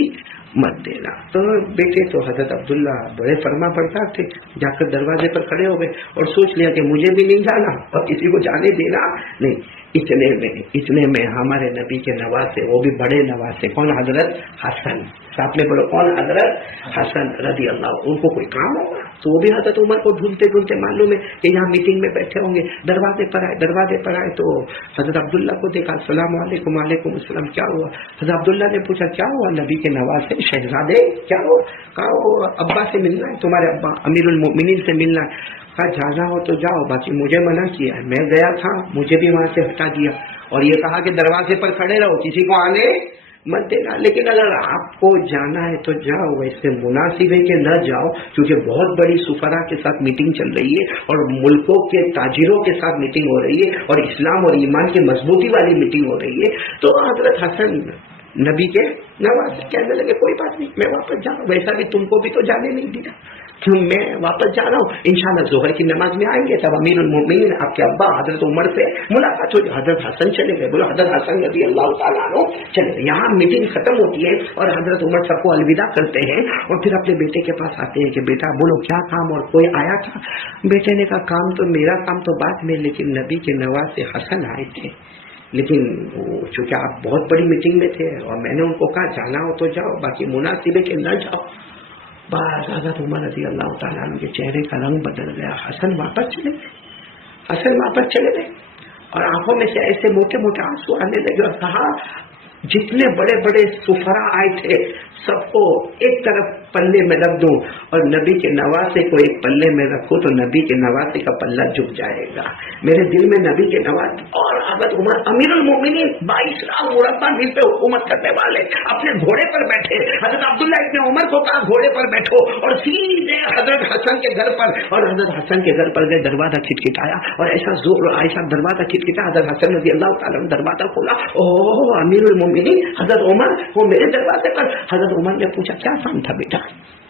مت دینا۔ تو بیٹے تو حضرت عبداللہ بڑے فرما بردار تھے، جا کر دروازے پر کھڑے ہو گئے اور سوچ لیا کہ مجھے بھی نہیں جانا اور کسی کو جانے دینا نہیں۔ اتنے میں ہمارے نبی کے نواسے، وہ بھی بڑے نواسے، کون، حضرت حسن، ساتھ میں بولو کون، حضرت حسن رضی اللہ، ان کو کوئی کام ہوگا تو وہ بھی حضرت عمر کو ڈھونڈتے ڈھونڈتے معلوم ہے کہ یہاں میٹنگ میں بیٹھے ہوں گے، دروازے پر آئے تو حضرت عبداللہ کو دیکھا، السلام علیکم، وعلیکم السلام، کیا ہوا؟ حضرت عبداللہ نے پوچھا کیا ہوا نبی کے نواسے شہزادے کیا ہوا؟ کہا وہ ابا سے ملنا ہے، تمہارے ابا امیر المؤمنین سے ملنا ہے۔ کہا جانا ہو تو جاؤ، باقی مجھے منع کیا ہے، میں گیا تھا مجھے بھی وہاں سے ہٹا دیا اور یہ کہا کہ دروازے پر کھڑے رہو، کسی کو آنے مت دینا، لیکن اگر آپ کو جانا ہے تو جاؤ، ویسے مناسب ہے کہ نہ جاؤ کیونکہ بہت بڑی سفراء کے ساتھ میٹنگ چل رہی ہے اور ملکوں کے تاجروں کے ساتھ میٹنگ ہو رہی ہے اور اسلام اور ایمان کی مضبوطی والی میٹنگ ہو رہی ہے۔ تو حضرت حسن نبی کے نواز کہنے لگے کوئی بات نہیں، میں واپس جا رہا ہوں، ویسا بھی تم کو بھی تو جانے نہیں دیا، میں واپس جا رہا ہوں، انشاءاللہ ظہر کی نماز میں آئیں گے تب امیر المؤمنین آپ کے ابا حضرت عمر سے ملاقات ہو۔ حضرت حسن چلے گئے، بولو حضرت حسن رضی اللہ تعالیٰ عنہ چلے گئے، یہاں میٹنگ ختم ہوتی ہے اور حضرت عمر سب کو الوداع کرتے ہیں اور پھر اپنے بیٹے کے پاس آتے ہیں کہ بیٹا بولو کیا کام اور کوئی آیا تھا؟ بیٹے نے کہا کام تو میرا کام تو بعد میں، لیکن نبی کے نواز سے حسن آئے تھے، لیکن چونکہ آپ بہت بڑی میٹنگ میں تھے اور میں نے ان کو کہا جانا ہو تو جاؤ، باقی مناسب ہے کہ نہ جاؤ۔ بس حضرت عمر رضی اللہ تعالیٰ عنہ کے چہرے کا رنگ بدل گیا، حسن واپس چلے گئے اور آنکھوں میں سے ایسے موٹے موٹے آنسو آنے لگے اور کہا جتنے بڑے بڑے سفراء آئے تھے سب کو ایک طرف پلے میں رکھ دوں اور نبی کے نواسے کو ایک پلے میں رکھو تو نبی کے نواسے کا پلہ جھک جائے گا۔ میرے دل میں نبی کے نواسے اور حضرت عمر امیر المؤمنین 22 لاکھ مربع میل پہ حکومت کرنے والے اپنے گھوڑے پر بیٹھے، حضرت عبداللہ ابن عمر کو کہا گھوڑے پر بیٹھو اور سیدھے حضرت حسن کے گھر پر، اور حضرت حسن کے گھر پر گئے، دروازہ کھٹکھٹایا اور ایسا زور ایسا دروازہ کھٹکھٹایا، حضرت حسن رضی اللہ تعالیٰ نے دروازہ کھولا، اوہ امیر المؤمنین حضرت عمر وہ میرے دروازے پر۔ حضرت عمر نے پوچھا کیا کام تھا بیٹا،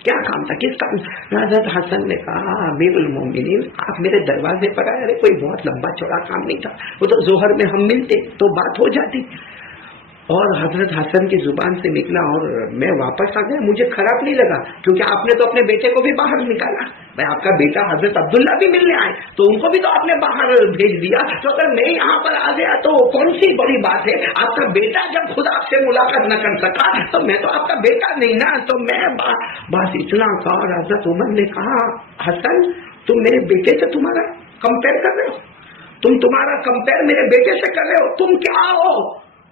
کیا کام تھا، کس کام؟ حضرت حسن نے کہا امیر المومنین آپ میرے دروازے پر آئے، ارے کوئی بہت لمبا چوڑا کام نہیں تھا، وہ تو ظہر میں ہم ملتے تو بات ہو جاتی۔ اور حضرت حسن کی زبان سے نکلا اور میں واپس آ گیا، مجھے خراب نہیں لگا کیونکہ آپ نے تو اپنے بیٹے کو بھی باہر نکالا، میں آپ کا بیٹا حضرت عبداللہ بھی ملنے آئے تو ان کو بھی تو آپ نے باہر بھیج دیا، تو اگر میں یہاں پر آ گیا تو کون سی بڑی بات ہے؟ آپ کا بیٹا جب خود آپ سے ملاقات نہ کر سکا تو میں تو آپ کا بیٹا نہیں نا، تو میں بس اتنا کہا۔ اور حضرت عمر نے کہا حسن تم میرے بیٹے سے تمہارا کمپیئر کر رہے ہو، تمہارا کمپیئر میرے بیٹے سے کر رہے ہو، تم کیا ہو،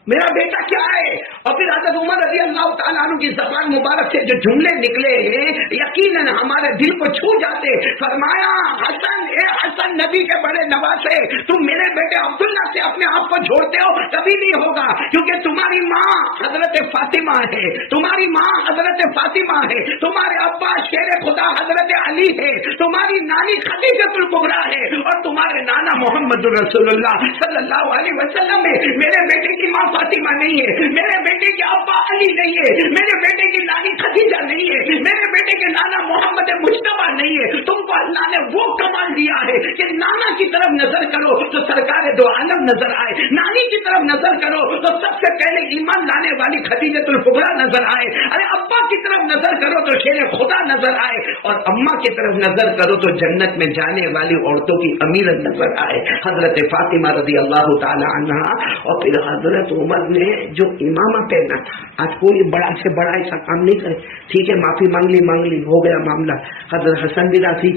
میرا بیٹا کیا ہے؟ اور پھر حضرت عمر رضی اللہ تعالیٰ عنہ کی زبان مبارک سے جو جملے نکلے ہیں یقیناً ہمارے دل کو چھو جاتے۔ فرمایا حسن، اے حسن نبی کے بڑے نواسے، تم میرے بیٹے عبداللہ سے اپنے آپ کو جوڑتے ہو، کبھی نہیں ہوگا، کیونکہ تمہاری ماں حضرت فاطمہ ہے، تمہاری ماں حضرت فاطمہ ہے، تمہارے ابا شیر خدا حضرت علی ہے، تمہاری نانی خدیجہ الکبریٰ ہے اور تمہارے نانا محمد رسول اللہ صلی اللہ علیہ وسلم ہے۔ میرے بیٹے کی ماں فاطمہ نہیں ہے، میرے بیٹے کے ابا علی نہیں ہے، میرے بیٹے کی نانی خدیجہ نہیں ہے، میرے بیٹے کے نانا محمد مجتبیٰ نہیں ہے۔ تم کو اللہ نے وہ کمال دیا ہے کہ نانا کی طرف نظر کرو تو سرکار دو عالم نظر نظر آئے، نانی کی طرف نظر کرو تو سب سے پہلے ایمان لانے والی خدیجۃ الکبریٰ نظر آئے، ارے ابا کی طرف نظر کرو تو شیر خدا نظر آئے، اور اماں کی طرف نظر کرو تو جنت میں جانے والی عورتوں کی امیر نظر آئے، حضرت فاطمہ رضی اللہ تعالی عنہا۔ اور پھر حضرت عمر نے جو امامہ پہنا تھا، آج کوئی بڑا سے بڑا ایسا کام نہیں کرے، ٹھیک ہے معافی مانگ لی ہو گیا معاملہ، حضرت حسن بھی راضی،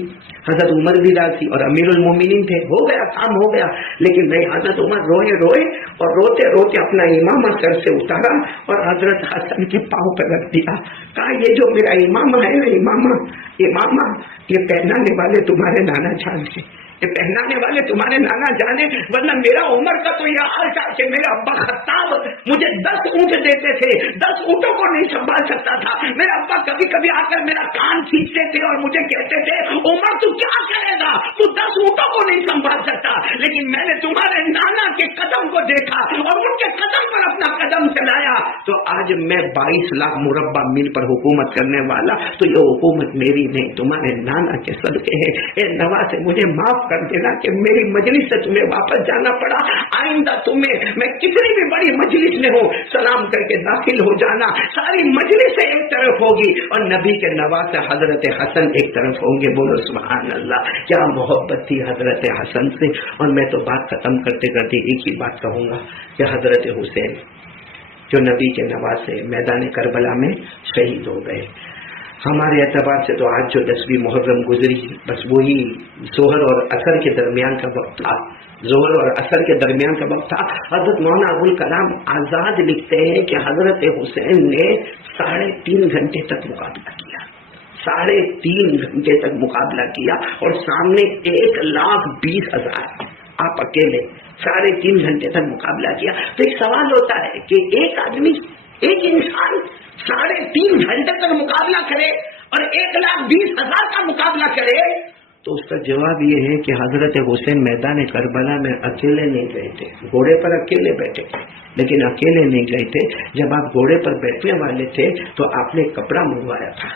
حضرت عمر بھی راضی اور امیر المومنین تھے، ہو گیا کام ہو گیا، لیکن نہیں، حضرت عمر روئے اور روتے روتے اپنا امامہ سر سے اتارا اور حضرت حسن کے پاؤں پہ رکھ دیا، کہا یہ جو میرا امامہ ہے نا، امامہ یہ پہنانے والے تمہارے نانا جان ہیں، یہ پہنانے والے تمہارے نانا جانے، ورنہ میرا عمر کا تو یہ حال تھا کہ میرا ابا خطاب مجھے 10 اونٹ دیتے تھے، 10 اونٹوں کو نہیں سنبھال سکتا تھا، میرا ابا کبھی کبھی آ کر میرا کان کھینچتے تھے اور مجھے کہتے تھے عمر تو کیا کرے گا، تو 10 اونٹوں کو نہیں سنبھال سکتا، لیکن میں نے تمہارے نانا کے قدم کو دیکھا اور ان کے قدم پر اپنا قدم چلایا، تو آج میں 22 لاکھ مربع میل پر حکومت کرنے والا، تو یہ حکومت میری نہیں تمہارے نانا کے صدقے ہے، اے نواز مجھے معاف کر دینا کہ میری مجلس سے تمہیں واپس جانا پڑا، آئندہ تمہیں میں کتنی بھی بڑی مجلس میں ہوں سلام کر کے داخل ہو جانا، ساری مجلس ایک طرف ہوگی اور نبی کے نواز حضرت حسن ایک طرف ہوں گے، بولو سبحان اللہ، کیا محبت تھی حضرت حسن سے۔ اور میں تو بات ختم کرتے کرتے ایک ہی بات کہوں گا کہ حضرت حسین جو نبی کے نواز سے میدان کربلا میں شہید ہو گئے، ہمارے اعتبار سے تو آج جو 10ویں محرم گزری بس وہی ظہر اور عصر کے درمیان کا وقت تھا، ظہر اور عصر کے درمیان کا وقت تھا۔ حضرت مولانا ابوالکلام آزاد لکھتے ہیں کہ حضرت حسین نے 3.5 گھنٹے تک مقابلہ کیا، 3.5 گھنٹے تک مقابلہ کیا، اور سامنے 1,20,000 آپ اکیلے 3.5 گھنٹے تک مقابلہ کیا۔ تو ایک سوال ہوتا ہے کہ ایک آدمی، ایک انسان 3.5 گھنٹے تک مقابلہ کرے اور 1,20,000 کا مقابلہ کرے، تو اس کا جواب یہ ہے کہ حضرت حسین میدان کربلا میں اکیلے نہیں گئے تھے، گھوڑے پر اکیلے بیٹھے تھے، لیکن اکیلے نہیں گئے تھے۔ جب آپ گھوڑے پر بیٹھنے والے تھے تو آپ نے کپڑا منگوایا تھا،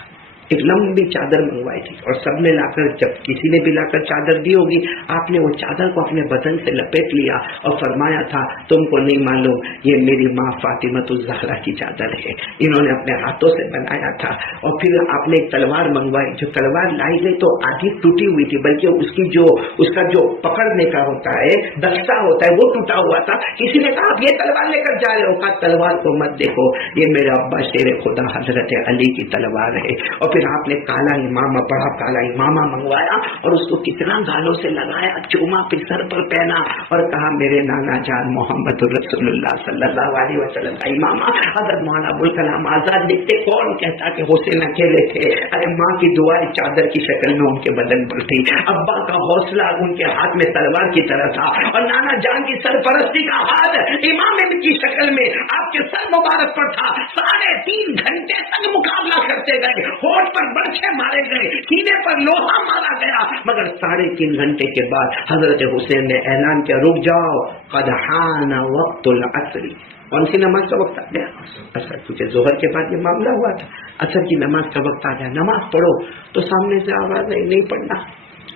ایک لمبی چادر منگوائی تھی، اور سب نے لا کر، جب کسی نے بھی لا کر چادر دی ہوگی، آپ نے وہ چادر کو اپنے بدن سے لپیٹ لیا اور فرمایا تھا تم کو نہیں معلوم یہ میری ماں فاطمہ الزہرا کی چادر ہے، انہوں نے اپنے ہاتھوں سے بنایا تھا۔ اور پھر آپ نے ایک تلوار منگوائی، جو تلوار لائی گئی تو آدھی ٹوٹی ہوئی تھی، بلکہ اس کا جو پکڑنے کا ہوتا ہے، دستہ ہوتا ہے، وہ ٹوٹا ہوا تھا۔ کسی نے کہا آپ یہ تلوار لے کر جا رہے ہو، کہا تلوار کو مت دیکھو، یہ میرا ابا شیر خدا حضرت علی کی تلوار ہے۔ اور پھر آپ نے کالا امامہ، بڑا کالا امامہ منگوایا اور اس کو کتنا گالوں سے لگایا، چوما پھر سر پر پہنا اور کہا میرے نانا جان محمد رسول اللہ صلی اللہ علیہ وسلم کا امامہ۔ حضرت مولانا ابوالکلام آزاد لکھتے کون کہتا کہ حسین اکیلے تھے، ارے ماں کی دعائیں چادر کی شکل میں ان کے بدن پر تھی، ابا کا حوصلہ ان کے ہاتھ میں تلوار کی طرح تھا، اور نانا جان کی سرپرستی کا ہاتھ امام کی شکل میں آپ کے سر مبارک پر تھا۔ 3.5 گھنٹے تک مقابلہ کرتے گئے، ہونٹ پر برچھے مارے گئے، سینے پر لوہا مارا گیا، مگر 3.5 گھنٹے کے بعد حضرت حسین نے اعلان کیا رک جاؤ، قد حان وقت العصر۔ کون سی نماز کا وقت آ گیا؟ اثر، کیونکہ ظہر کے بعد یہ معاملہ ہوا تھا، اثر کی نماز کا وقت آ گیا، نماز پڑھو۔ تو سامنے سے آواز آئی نہیں پڑھنا،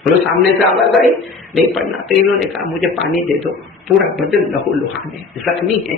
بولو سامنے سے آواز آئی نہیں پڑھنا۔ تو انہوں نے کہا مجھے پانی دے دو، پورا بدن لہو لہان ہے، زخمی ہے،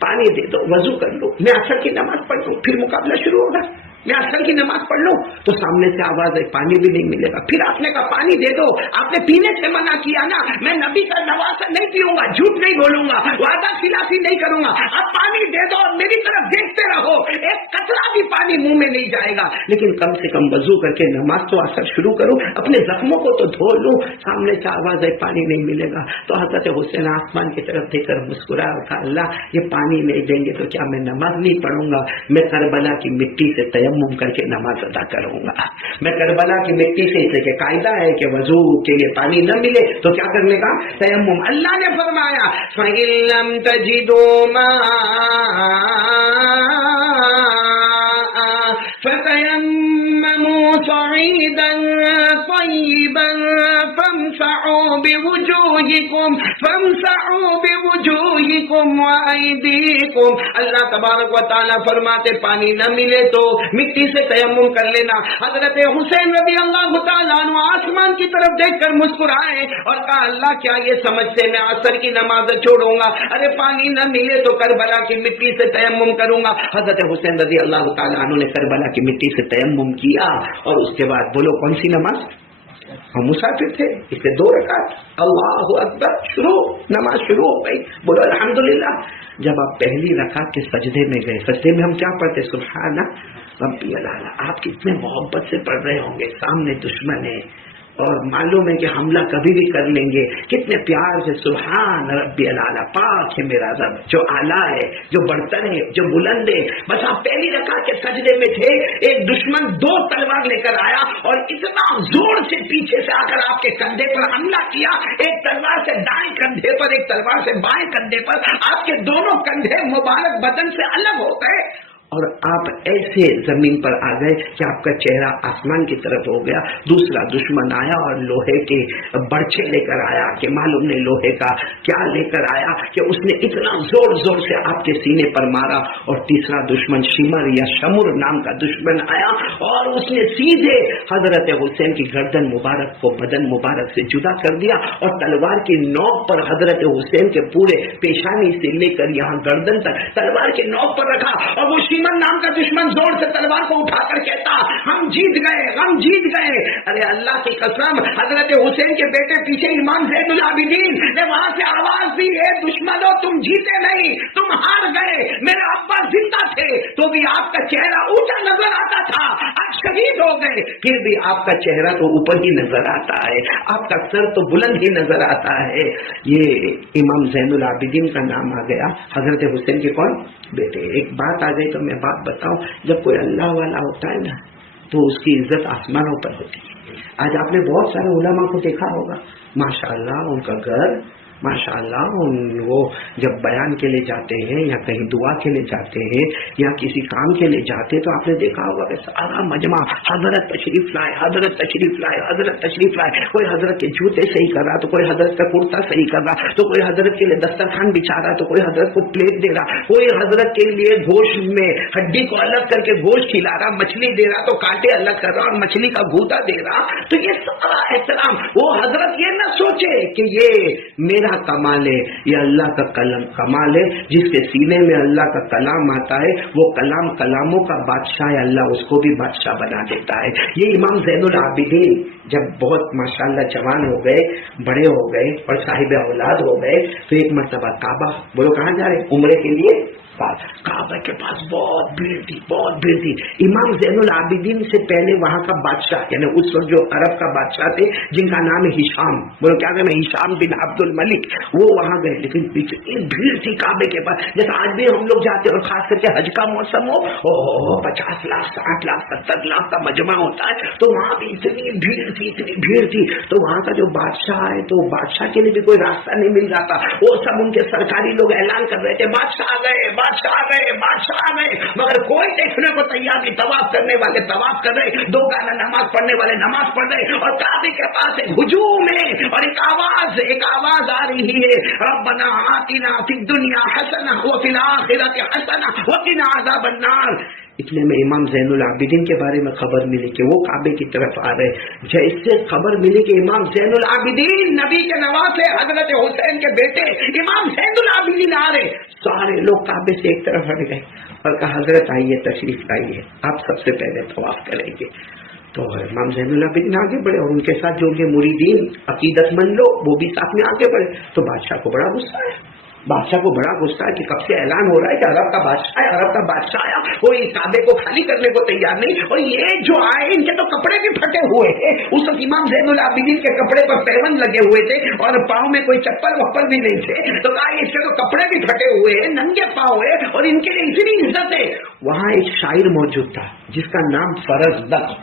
پانی دے دو، وضو کر لو، میں اثر کی نماز پڑھ لوں، پھر مقابلہ شروع ہوگا، میں اثر کی نماز پڑھ لوں۔ تو سامنے سے آواز ہے پانی بھی نہیں ملے گا۔ پھر آپ نے کہا پانی دے دو، آپ نے پینے سے منع کیا نا، میں نبی کا نواز نہیں پیوں گا، جھوٹ نہیں بولوں گا، وعدہ خلافی نہیں کروں گا، آپ پانی دے دو اور میری طرف دیکھتے رہو، ایک قطرہ بھی پانی منہ میں نہیں جائے گا، لیکن کم سے کم وضو کر کے نماز تو اثر شروع کروں، اپنے زخموں کو تو دھو لوں۔ سامنے سے آواز ہے پانی نہیں ملے گا۔ تو حضرت حسین آسمان کی طرف دیکھ کر مسکرا اور کہا اللہ یہ پانی نہیں دیں گے تو کیا میں نماز نہیں پڑھوں گا؟ میں کربلا کی مٹی سے تیمم کر کے نماز ادا کروں گا، میں کربلا کی مٹی سے، اسے کہ قاعدہ ہے کہ وضو کے لیے پانی نہ ملے تو کیا کرنے کا؟ تیمم۔ اللہ نے فرمایا فَإِن لَّمْ تَجِدُوا مَاءً فَتَيَمَّمُوا صَعِيدًا طَيِّبًا فَامْسَحُوا بوجوهکم فامسحوا بوجوهکم وایدیکم. اللہ تبارک و تعالیٰ فرماتے پانی نہ ملے تو مٹی سے تیمم کر لینا. حضرت حسین رضی اللہ تعالیٰ عنہ آسمان کی طرف دیکھ کر مسکرائے اور کہا اللہ کیا یہ سمجھتے میں عصر کی نماز چھوڑوں گا؟ ارے پانی نہ ملے تو کربلا کی مٹی سے تیمم کروں گا. حضرت حسین رضی اللہ تعالیٰ عنہ نے کربلا کی مٹی سے تیمم کیا اور اس کے بعد بولو کون سی نماز؟ ہم مسافر تھے اس سے 2 رکعت اللہ اکبر شروع، نماز شروع ہو گئی. بولو الحمدللہ. جب آپ پہلی رکعت کے سجدے میں گئے، سجدے میں ہم کیا پڑھتے؟ سبحان ربی الاعلی. آپ کتنے محبت سے پڑھ رہے ہوں گے، سامنے دشمن ہے اور معلوم ہے کہ حملہ کبھی بھی کر لیں گے، کتنے پیار سے سبحان ربی الاعلی، پاک ہے میرا رب جو اعلیٰ ہے، جو برتر ہے، جو بلند ہے. بس آپ پہلی رکعت کے سجدے میں تھے، ایک دشمن 2 تلوار لے کر آیا اور اتنا زور سے پیچھے سے آ کر آپ کے کندھے پر حملہ کیا. ایک تلوار سے دائیں کندھے پر، ایک تلوار سے بائیں کندھے پر. آپ کے دونوں کندھے مبارک بدن سے الگ ہو گئے اور آپ ایسے زمین پر آ گئے کہ آپ کا چہرہ آسمان کی طرف ہو گیا. دوسرا دشمن آیا اور لوہے کے برچے لے کر آیا کہ معلوم نہیں لوہے کا کیا لے کر آیا کہ اس نے اتنا زور زور سے آپ کے سینے پر مارا. اور تیسرا دشمن شمر یا شمر نام کا دشمن آیا اور اس نے سیدھے حضرت حسین کی گردن مبارک کو بدن مبارک سے جدا کر دیا اور تلوار کی نوک پر حضرت حسین کے پورے پیشانی سے لے کر یہاں گردن تک تلوار کے نوک پر رکھا. اور وہ شمر نام کا دشمن زور سے تلوار کو اٹھا کر کہتا ہم جیت گئے، ہم جیت گئے. ارے اللہ کی قسم، حضرت حسین کے بیٹے پیچھے امام زین العابدین نے وہاں سے آواز دی ہے دشمنوں تم جیتے نہیں، تم ہار گئے. میرے ابا زندہ تھے تو بھی آپ کا چہرہ اونچا نظر آتا تھا، اب شہید ہو گئے پھر بھی آپ کا چہرہ تو اوپر ہی نظر آتا ہے، آپ کا سر تو بلند ہی نظر آتا ہے. یہ امام زین العابدین کا نام آ گیا، حضرت حسین کے کون بیٹے. ایک بات آ گئی تو میں بات بتاؤں، جب کوئی اللہ والا ہوتا ہے نا تو اس کی عزت آسمانوں پر ہوتی ہے. آج آپ نے بہت سارے علماء کو دیکھا ہوگا، ماشاءاللہ ان کا گھر، ماشاءاللہ وہ جب بیان کے لیے جاتے ہیں یا کہیں دعا کے لیے جاتے ہیں یا کسی کام کے لیے جاتے ہیں تو آپ نے دیکھا ہوگا کہ سارا مجمع حضرت تشریف لائے، حضرت تشریف لائے، حضرت تشریف لائے. کوئی حضرت کے جوتے صحیح کر رہا تو کوئی حضرت کا کرتا صحیح کر رہا تو کوئی حضرت کے لیے دسترخوان بچھا رہا تو کوئی حضرت کو پلیٹ دے رہا، کوئی حضرت کے لیے گوشت میں ہڈی کو الگ کر کے گوشت کھلا رہا، مچھلی دے رہا تو کانٹے الگ کر رہا اور مچھلی کا گودا دے رہا. تو یہ سارا احترام. وہ حضرت یہ نہ سوچے کہ یہ میرا کمال ہے، یہ اللہ کا کمال ہے. جس کے سینے میں اللہ کا کلام آتا ہے وہ کلام کلاموں کا بادشاہ ہے، اللہ اس کو بھی بادشاہ بنا دیتا ہے. یہ امام زین العابدین جب بہت ماشاءاللہ جوان ہو گئے، بڑے ہو گئے اور صاحب اولاد ہو گئے تو ایک مرتبہ کعبہ، بولو کہاں جا رہے؟ عمرے کے لیے. کعبہ کے پاس بہت بھیڑ تھی، بہت بھیڑ تھی. امام زین العابدین سے پہلے وہاں کا بادشاہ یعنی اس وقت جو عرب کا بادشاہ تھے جن کا نام ہے ہشام، بولو کیا نام ہے؟ ہشام بن عبد الملک. وہ وہاں گئے لیکن اتنی بھیڑ تھی کعبے کے پاس جیسے آج بھی ہم لوگ جاتے ہیں اور خاص کر کے حج کا موسم ہو 50 لاکھ 60 لاکھ 70 لاکھ کا مجمع ہوتا ہے تو وہاں بھی اتنی بھیڑ تھی، اتنی بھیڑ تھی. تو وہاں کا جو بادشاہ ہے تو بادشاہ کے لیے بھی کوئی راستہ نہیں مل رہا تھا. وہ سب ان کے سرکاری لوگ اعلان کر رہے تھے بادشاہ آ گئے، بادشاہ آ گئے، بادشاہ آ گئے، مگر کوئی دیکھنے کو تیار نہیں. طواف کرنے والے طواف کر رہے، 2 گانا نماز پڑھنے والے نماز پڑھ رہے اور کعبے کے پاس ایک ہجوم ہے اور ایک آواز آ رہی ہے ربنا آتنا فی الدنیا حسنہ وفی الآخرۃ حسنہ وقنا عذاب النار. اتنے میں امام زین العابدین کے بارے میں خبر ملی کہ وہ کعبے کی طرف آ رہے. جیسے خبر ملی کہ امام زین العابدین نبی کے نواسے حضرت حسین کے بیٹے امام زین العابدین آ رہے، سارے لوگ کعبے سے ایک طرف ہٹ گئے اور کہا حضرت آئیے، تشریف لائیے، آپ سب سے پہلے طواف کریں گے. تو امام زین العابدین آگے بڑھے اور ان کے ساتھ جو یہ مریدین عقیدت مند لوگ وہ بھی ساتھ میں آگے بڑھے. تو بادشاہ کو بڑا غصہ آیا، بادشاہ کو بڑا غصہ ہے کہ کب سے اعلان ہو رہا ہے کہ عرب کا بادشاہ ہے، عرب کا بادشاہ آیا، کوئی کعبے کو خالی کرنے کو تیار نہیں. اور یہ جو آئے ان کے تو کپڑے بھی پھٹے ہوئے ہیں. اس وقت امام زین العابدین کے کپڑے پر پیون لگے ہوئے تھے اور پاؤں میں کوئی چپل وپل بھی نہیں تھے. تو کہا اس کے تو کپڑے بھی پھٹے ہوئے ہیں، ننگے پاؤں ہے اور ان کے لیے اتنی عزت ہے. وہاں ایک شاعر موجود تھا جس کا نام فرزدق،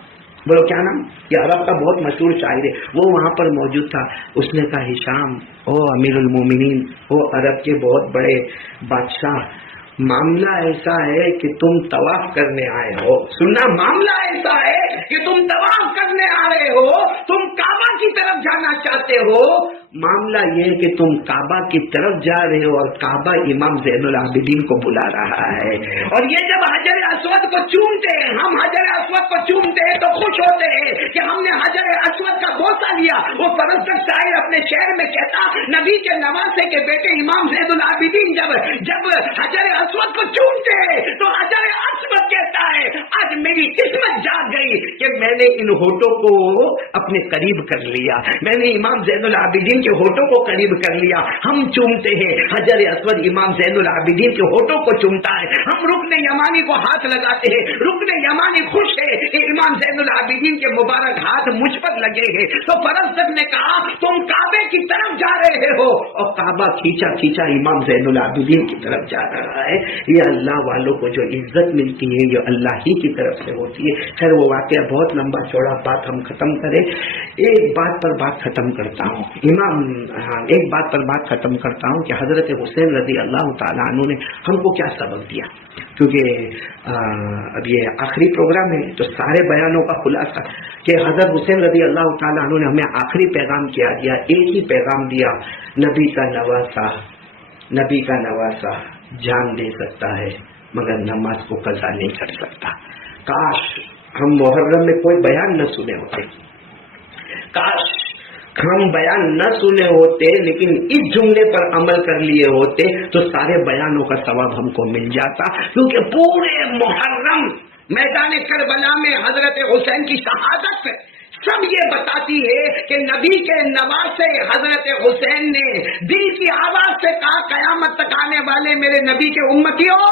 بولو کیا نام؟ یہ عرب کا بہت مشہور شاعر ہے، وہ وہاں پر موجود تھا. اس نے کہا ہشام او امیر المومنین، وہ عرب کے بہت بڑے بادشاہ، معاملہ ایسا ہے کہ تم طواف کرنے آئے ہو. سننا، معاملہ ایسا ہے کہ تم طواف کرنے آ رہے ہو، تم کعبہ کی طرف جانا چاہتے ہو. معاملہ یہ ہے کہ تم کعبہ کی طرف جا رہے ہو اور کعبہ امام زین العابدین کو بلا رہا ہے. اور یہ جب حجر اسود کو چومتے ہیں، ہم حجر اسود کو چومتے ہیں تو خوش ہوتے ہیں کہ ہم نے حجر اسود کا بوسہ لیا. وہ پرستک شاعر اپنے شعر میں کہتا، نبی کے نواسے کے بیٹے امام زین العابدین جب حجر اسود کو چومتے ہیں تو حجر اسود کہتا ہے آج میری قسمت جاگ گئی کہ میں نے ان ہونٹوں کو اپنے قریب کر لیا، میں نے امام زین العابدین کے ہونٹوں کو قریب کر لیا. ہم چومتے ہیں حجر اسود، امام زین العابدین کے ہونٹوں کو چومتا ہے. ہم رکن یمانی کو ہاتھ لگاتے ہیں، رکن یمانی خوش ہے کہ امام زین العابدین کے مبارک ہاتھ مجھ پر لگے ہیں. تو پرستک نے کہا تم کعبے کی طرف جا رہے ہو، اور کعبہ کھینچا کھینچا امام زین العابدین کی طرف جا رہا ہے. یہ اللہ والوں کو جو عزت ملتی ہے یہ اللہ ہی کی طرف سے ہوتی ہے. خیر وہ واقعہ بہت لمبا چوڑا، بات ہم ختم کریں. ایک بات پر بات ختم کرتا ہوں، ایک بات پر بات ختم کرتا ہوں کہ حضرت حسین رضی اللہ تعالیٰ عنہ نے ہم کو کیا سبق دیا. کیونکہ اب یہ آخری پروگرام ہے تو سارے بیانوں کا خلاصہ کہ حضرت حسین رضی اللہ تعالیٰ عنہ نے ہمیں آخری پیغام کیا دیا. ایک ہی پیغام دیا، نبی کا نواسا جان دے سکتا ہے مگر نماز کو قضا نہیں کر سکتا. کاش ہم محرم میں کوئی بیان نہ سنے ہوتے، کاش ہم بیان نہ سنے ہوتے، لیکن اس جملے پر عمل کر لیے ہوتے تو سارے بیانوں کا ثواب ہم کو مل جاتا. کیونکہ پورے محرم میدان کربلا میں حضرت حسین کی شہادت سب یہ بتاتی ہے کہ نبی کے نواسے حضرت حسین نے دل کی آواز سے کہا، قیامت تک آنے والے میرے نبی کے امتیوں،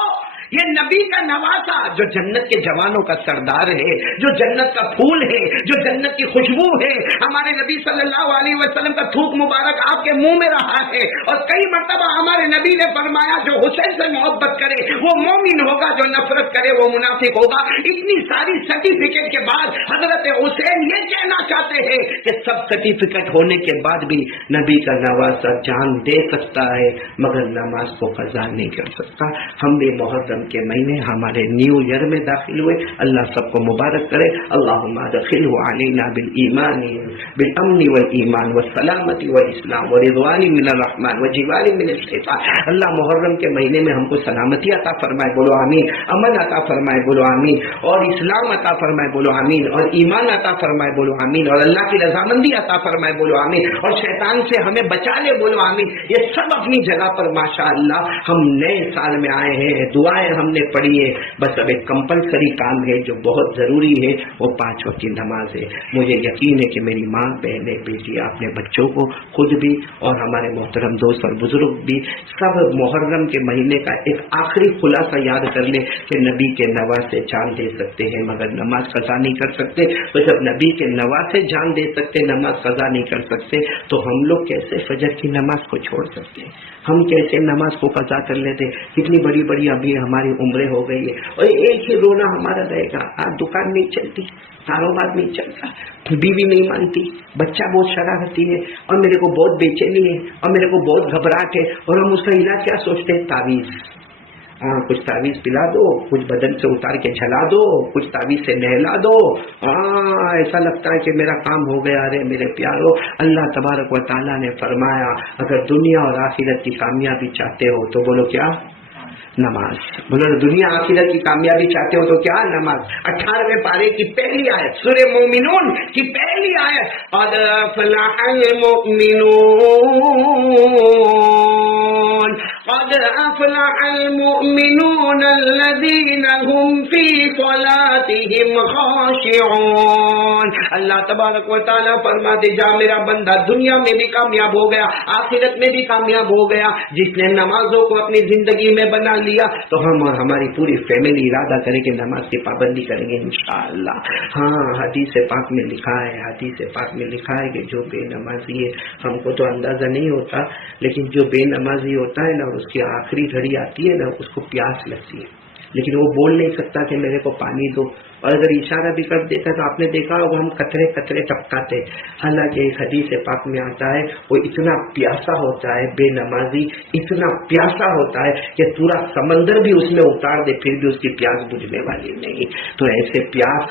یہ نبی کا نواسا جو جنت کے جوانوں کا سردار ہے، جو جنت کا پھول ہے، جو جنت کی خوشبو ہے، ہمارے نبی صلی اللہ علیہ وسلم کا تھوک مبارک آپ کے منہ میں رہا ہے. اور کئی مرتبہ ہمارے نبی نے فرمایا جو حسین سے محبت کرے وہ مومن ہوگا، جو نفرت کرے وہ منافق ہوگا. اتنی ساری سرٹیفکیٹ کے بعد حضرت حسین یہ کہنا چاہتے ہیں کہ سب سرٹیفکیٹ ہونے کے بعد بھی نبی کا نواسا جان دے سکتا ہے مگر نماز کو قضا نہیں کر سکتا. ہم بھی محرم کے مہینے ہمارے نیو ایئر میں داخل ہوئے. اللہ سب کو مبارک کرے. اللہم ادخلہ علینا بالایمان بالامن والایمان والسلامت والاسلام ورضوان من الرحمن وجوار من الشیطان. اللہ محرم کے مہینے میں ہم کو سلامتی عطا فرمائے، بولو آمین. امن عطا فرمائے، بولو آمین. اور اسلام عطا فرمائے، بولو آمین. اور ایمان عطا فرمائے، بولو آمین. اور اللہ کی رضامندی عطا فرمائے، بولو آمین. اور شیطان سے ہمیں بچا لے، بولو آمین. یہ سب اپنی جگہ پر ماشاءاللہ ہم نئے سال میں آئے ہیں، دعائیں ہم نے پڑھی ہے. بس اب ایک کمپلسری کام ہے جو بہت ضروری ہے، وہ 5 وقت کی نماز ہے. مجھے یقین ہے کہ میری ماں، بہنیں، بیٹی، اپنے بچوں کو، خود بھی اور ہمارے محترم دوست اور بزرگ بھی سب محرم کے مہینے کا ایک آخری خلاصہ یاد کر لیں کہ نبی کے نواسے جان دے سکتے ہیں مگر نماز قضا نہیں کر سکتے. تو جب نبی کے نواسے جان دے سکتے، نماز قضا نہیں کر سکتے، تو ہم لوگ کیسے فجر کی نماز کو چھوڑ سکتے ہیں؟ ہم کیسے نماز کو قضا کر لیتے؟ کتنی بڑی بڑی ابھی ہماری عمریں ہو گئی ہے اور ایک ہی رونا ہمارا رہے گا. آج دکان نہیں چلتی، کاروبار نہیں چلتا، بیوی نہیں مانتی، بچہ بہت شرارتی ہے اور میرے کو بہت بے چینی ہے اور میرے کو بہت گھبراہٹ ہے. اور ہم اس کا علاج کیا سوچتے ہیں؟ تعویذ. کچھ تعویذ پلا دو، کچھ بدن سے اتار کے جلا دو، کچھ تعویذ سے نہلا دو. ایسا لگتا ہے کہ میرا کام ہو گیا. ارے میرے پیارو، اللہ تبارک و تعالیٰ نے فرمایا اگر دنیا اور آخرت کی کامیابی چاہتے ہو تو بولو کیا؟ نماز. بولو دنیا آخرت کی کامیابی چاہتے ہو تو کیا؟ نماز. 18ویں پارے کی پہلی آیت، سورہ مومنون کی پہلی آیت، قد افلح المؤمنون قد افلح المؤمنون الذين هم في صلاتهم خاشعون. اللہ تبارک و تعالیٰ فرماتے جا میرا بندہ دنیا میں بھی کامیاب ہو گیا، آخرت میں بھی کامیاب ہو گیا جس نے نمازوں کو اپنی زندگی میں بنا لیا. تو ہم اور ہماری پوری فیملی ارادہ کریں کہ نماز کی پابندی کریں گے انشاءاللہ. ہاں حدیث پاک میں لکھا ہے، حدیث پاک میں لکھا ہے کہ جو بے نمازی ہے، ہم کو تو اندازہ نہیں ہوتا لیکن جو بے نمازی ہوتا ہے نا، اس کی آخری گھڑی آتی ہے نا، اس کو پیاس لگتی ہے. لیکن وہ بول نہیں سکتا کہ میرے کو پانی دو، اور اگر اشارہ بھی کر دیتا تو آپ نے دیکھا ہوگا ہم قطرے قطرے ٹپکاتے. حالانکہ ایک حدیث پاک میں آتا ہے وہ اتنا پیاسا ہوتا ہے، بے نمازی اتنا پیاسا ہوتا ہے کہ پورا سمندر بھی اس میں اتار دے پھر بھی اس کی پیاس بجھنے والی نہیں. تو ایسے پیاس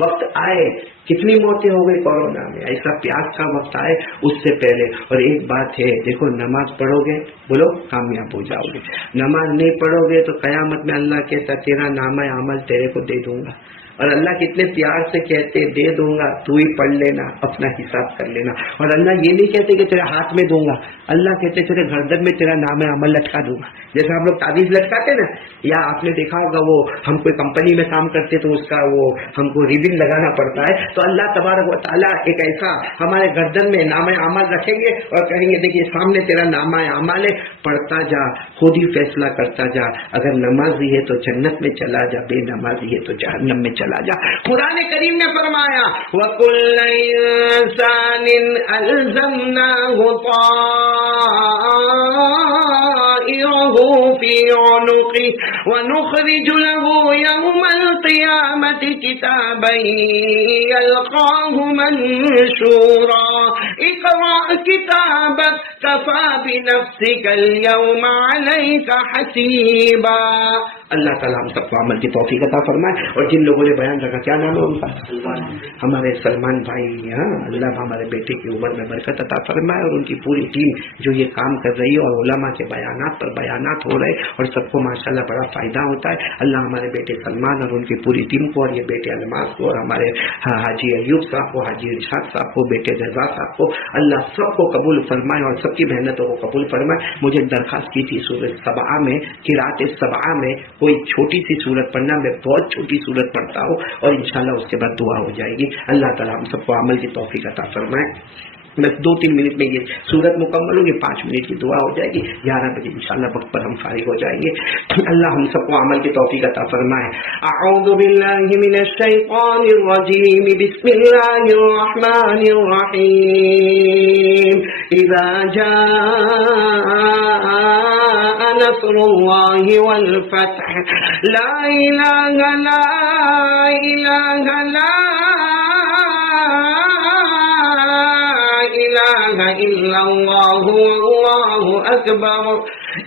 وقت آئے، کتنی موتیں ہو گئی کورونا میں، ایسا پیاس کا وقت آئے اس سے پہلے. اور ایک بات ہے، دیکھو نماز پڑھو گے بولو کامیاب ہو جاؤ گے، نماز نہیں پڑھو گے تو قیامت میں اللہ کہتا تیرا نامہ عمل تیرے کو دے دوں گا. اور اللہ کتنے پیار سے کہتے دے دوں گا، تو ہی پڑھ لینا، اپنا حساب کر لینا. اور اللہ یہ نہیں کہتے کہ تیرے ہاتھ میں دوں گا، اللہ کہتے تیرے گردن میں تیرا نام عمل لٹکا دوں گا. جیسے ہم لوگ تعویذ لٹکاتے نا، یا آپ نے دیکھا ہوگا وہ ہم کوئی کمپنی میں کام کرتے تو اس کا وہ ہم کو ریبن لگانا پڑتا ہے. تو اللہ تبارک و تعالیٰ ایک ایسا ہمارے گردن میں نام عمل رکھیں گے اور کہیں گے دیکھیے سامنے تیرا نام عمل ہے، پڑھتا جا، خود ہی فیصلہ کرتا جا. اگر نمازی ہے تو جنت میں چلا جا، بے نمازی ہے تو جہنم میں چلا جا. قرآن کریم نے فرمایا وَكُلَّ إِنسَانٍ أَلْزَمْنَاهُ طَائِرَهُ فِي عُنُقِهِ وَنُخْرِجُ لَهُ يَوْمَ الْقِيَامَةِ كِتَابًا يَلْقَاهُ مَنشُورًا اقْرَأْ كِتَابَكَ كَفَى بِنَفْسِكَ الْيَوْمَ عَلَيْكَ حَسِيبًا. اللہ تعالیٰ ہم سب کو عمل کی توفیق عطا فرمائے. اور جن لوگوں نے بیان رکھا، کیا نام ہے ان کا؟ ہمارے سلمان بھائی. ہاں، اللہ ہمارے بیٹے کی عمر میں برکت عطا فرمائے اور ان کی پوری ٹیم جو یہ کام کر رہی ہے، اور علماء کے بیانات پر بیانات ہو رہے اور سب کو ماشاءاللہ بڑا فائدہ ہوتا ہے. اللہ ہمارے بیٹے سلمان اور ان کی پوری ٹیم کو، اور یہ بیٹے الماس کو، اور ہمارے حاجی ایوب صاحب کو، حاجی ارشاد صاحب کو، بیٹے رضا صاحب کو، اللہ سب کو قبول فرمائے اور سب کی محنتوں کو قبول فرمائے. مجھے درخواست کی تھی سورۃ سبعہ میں، قرأت سبعہ میں کوئی چھوٹی سی سورت پڑھنا، میں بہت چھوٹی سورت پڑھتا ہوں اور انشاءاللہ اس کے بعد دعا ہو جائے گی. اللہ تعالیٰ ہم سب کو عمل کی توفیق عطا فرمائے. بس 2-3 منٹ میں یہ سورت مکمل ہوگی، 5 منٹ کی دعا ہو جائے گی، 11 بجے انشاءاللہ وقت پر ہم فارغ ہو جائیں گے. اللہ ہم سب کو عمل کی توفیق عطا فرمائے. اعوذ باللہ من الشیطان الرجیم، بسم اللہ الرحمن الرحیم. اذا جاء نصر اللہ والفتح لا الہ لا الہ لا الہ الا اللہ واللہ اکبر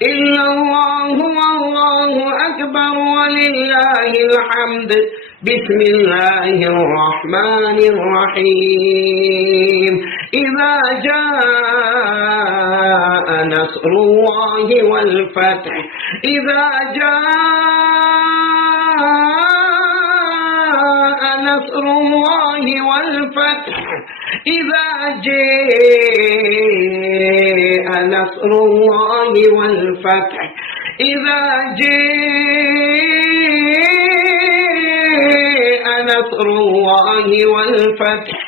الا اللہ واللہ اکبر وللہ الحمد. بسم اللہ الرحمن الرحیم. اذا جاء نصر اللہ والفتح اذا جاء نصر اللہ والفتح اذا جاء نصر اللہ والفتح اذا جاء نصر اللہ والفتح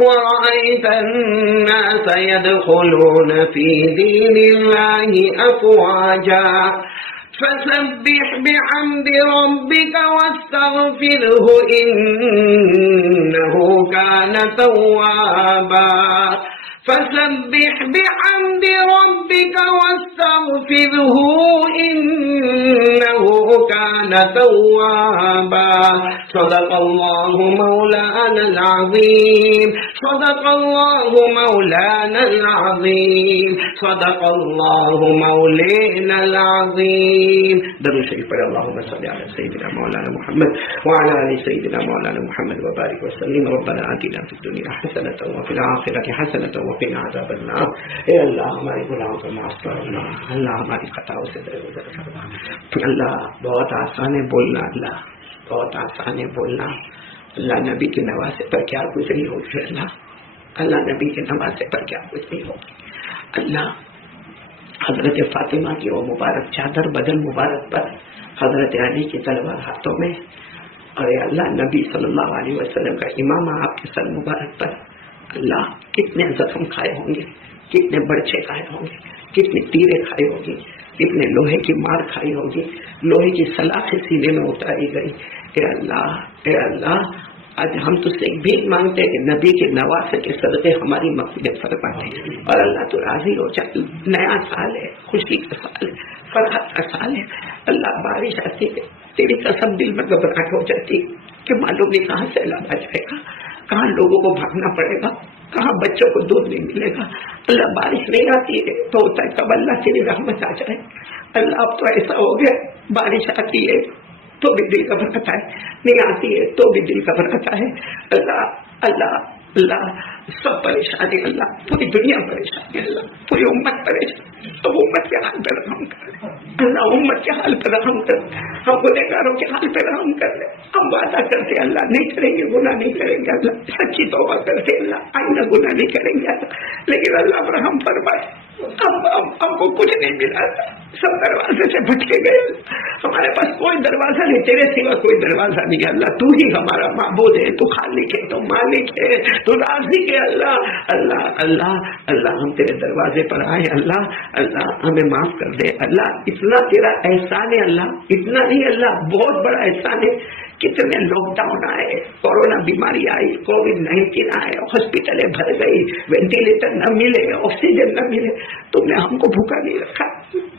ورأيت الناس يدخلون في دين الله أفواجا فسبح بحمد ربك واستغفره إنه كان توابا. فسبح بحمد ربك واستغفره إنه كان توابا. صدق الله مولانا العظيم. صدق الله مولانا العظيم. صدق الله مولانا العظيم. درود شریف پر اللهم صل على سيدنا مولانا محمد وعلى آل سيدنا مولانا محمد وبارك وسلم. ربنا آتنا في الدنيا حسنة وفي الآخرة حسنة وقنا عذاب النار. اے اللہ ہمارے گناہوں کو معاف فرما، اللہ ہماری خطاؤں سے درگزر فرما. اللہ بہت آسان ہے بولنا، اللہ بہت آسان ہے بولنا. اللہ نبی کے نواسے پر کیا گزری ہوگی، اللہ نبی کے نواسے پر کیا گزری ہوگی. اللہ حضرت فاطمہ کی وہ مبارک چادر بدن مبارک پر، حضرت علی کی تلوار ہاتھوں میں، اور اللہ نبی صلی اللہ علیہ وسلم کا امامہ آپ کے سر مبارک پر. اللہ کتنے زخم کھائے ہوں گے، کتنے برچے کھائے ہوں گے، کتنے تیرے کھائے ہوں گے، کتنے لوہے کی مار کھائی ہوگی، لوہے کی سلاخیں سینے میں اتاری گئی. اے اللہ، اے اللہ، آج ہم تجھ سے ایک بھیک مانگتے ہیں کہ نبی کے نواسے کے صدقے ہماری مغفرت فرما دے. اور اللہ تو راضی ہو جا. نیا سال ہے، خوشی کا سال ہے، فرحت کا سال ہے. اللہ بارش آتی ہے تیری قسم دل میں گھبراہٹ ہو جاتی کہ معلوم نہیں کہاں سیلاب آ جائے گا، کہاں لوگوں کو بھاگنا پڑے گا، کہاں بچوں کو دودھ نہیں ملے گا۔ اللہ بارش نہیں آتی ہے تو ہوتا ہے کب اللہ تیری رحمت آ جائے۔ اللہ اب تو ایسا ہو گیا بارش آتی ہے تو بھی دل گھبراتا ہے، نہیں آتی ہے تو بھی دل گھبراتا ہے۔ اللہ اللہ اللہ سب پریشانی، اللہ پوری دنیا پریشانی، اللہ پوری امت پریشانی، سب امت کے حال پہ رحم کر، اللہ امت کے حال پہ رحم کر، ہم گنہگاروں کے حال پہ رحم کر دے۔ ہم وعدہ کرتے اللہ نہیں کریں گے، گناہ نہیں کریں گے، اللہ سچی توبہ کرتے اللہ آئندہ گناہ نہیں کریں گے اللہ، لیکن اللہ پر رحم فرمائے۔ ہم کو کچھ نہیں ملا، سب دروازے سے بھٹکے گئے، ہمارے پاس کوئی دروازہ نہیں، تیرے سوا کوئی دروازہ نہیں، اللہ تو ہی ہمارا معبود ہے، تو خالق ہے، تو مالک ہے، تو رازق ہے، اللہ اللہ اللہ اللہ ہم تیرے دروازے پر آئے، اللہ اللہ ہمیں معاف کر دے، اللہ اتنا تیرا احسان ہے، اللہ اتنا نہیں، اللہ بہت بڑا احسان ہے۔ کتنے لاک ڈاؤن آئے، کورونا بیماری آئی، کووڈ-19 آئے، ہاسپٹلیں بھر گئی، وینٹیلیٹر نہ ملے، آکسیجن نہ ملے، تم نے ہم کو بھوکا نہیں رکھا،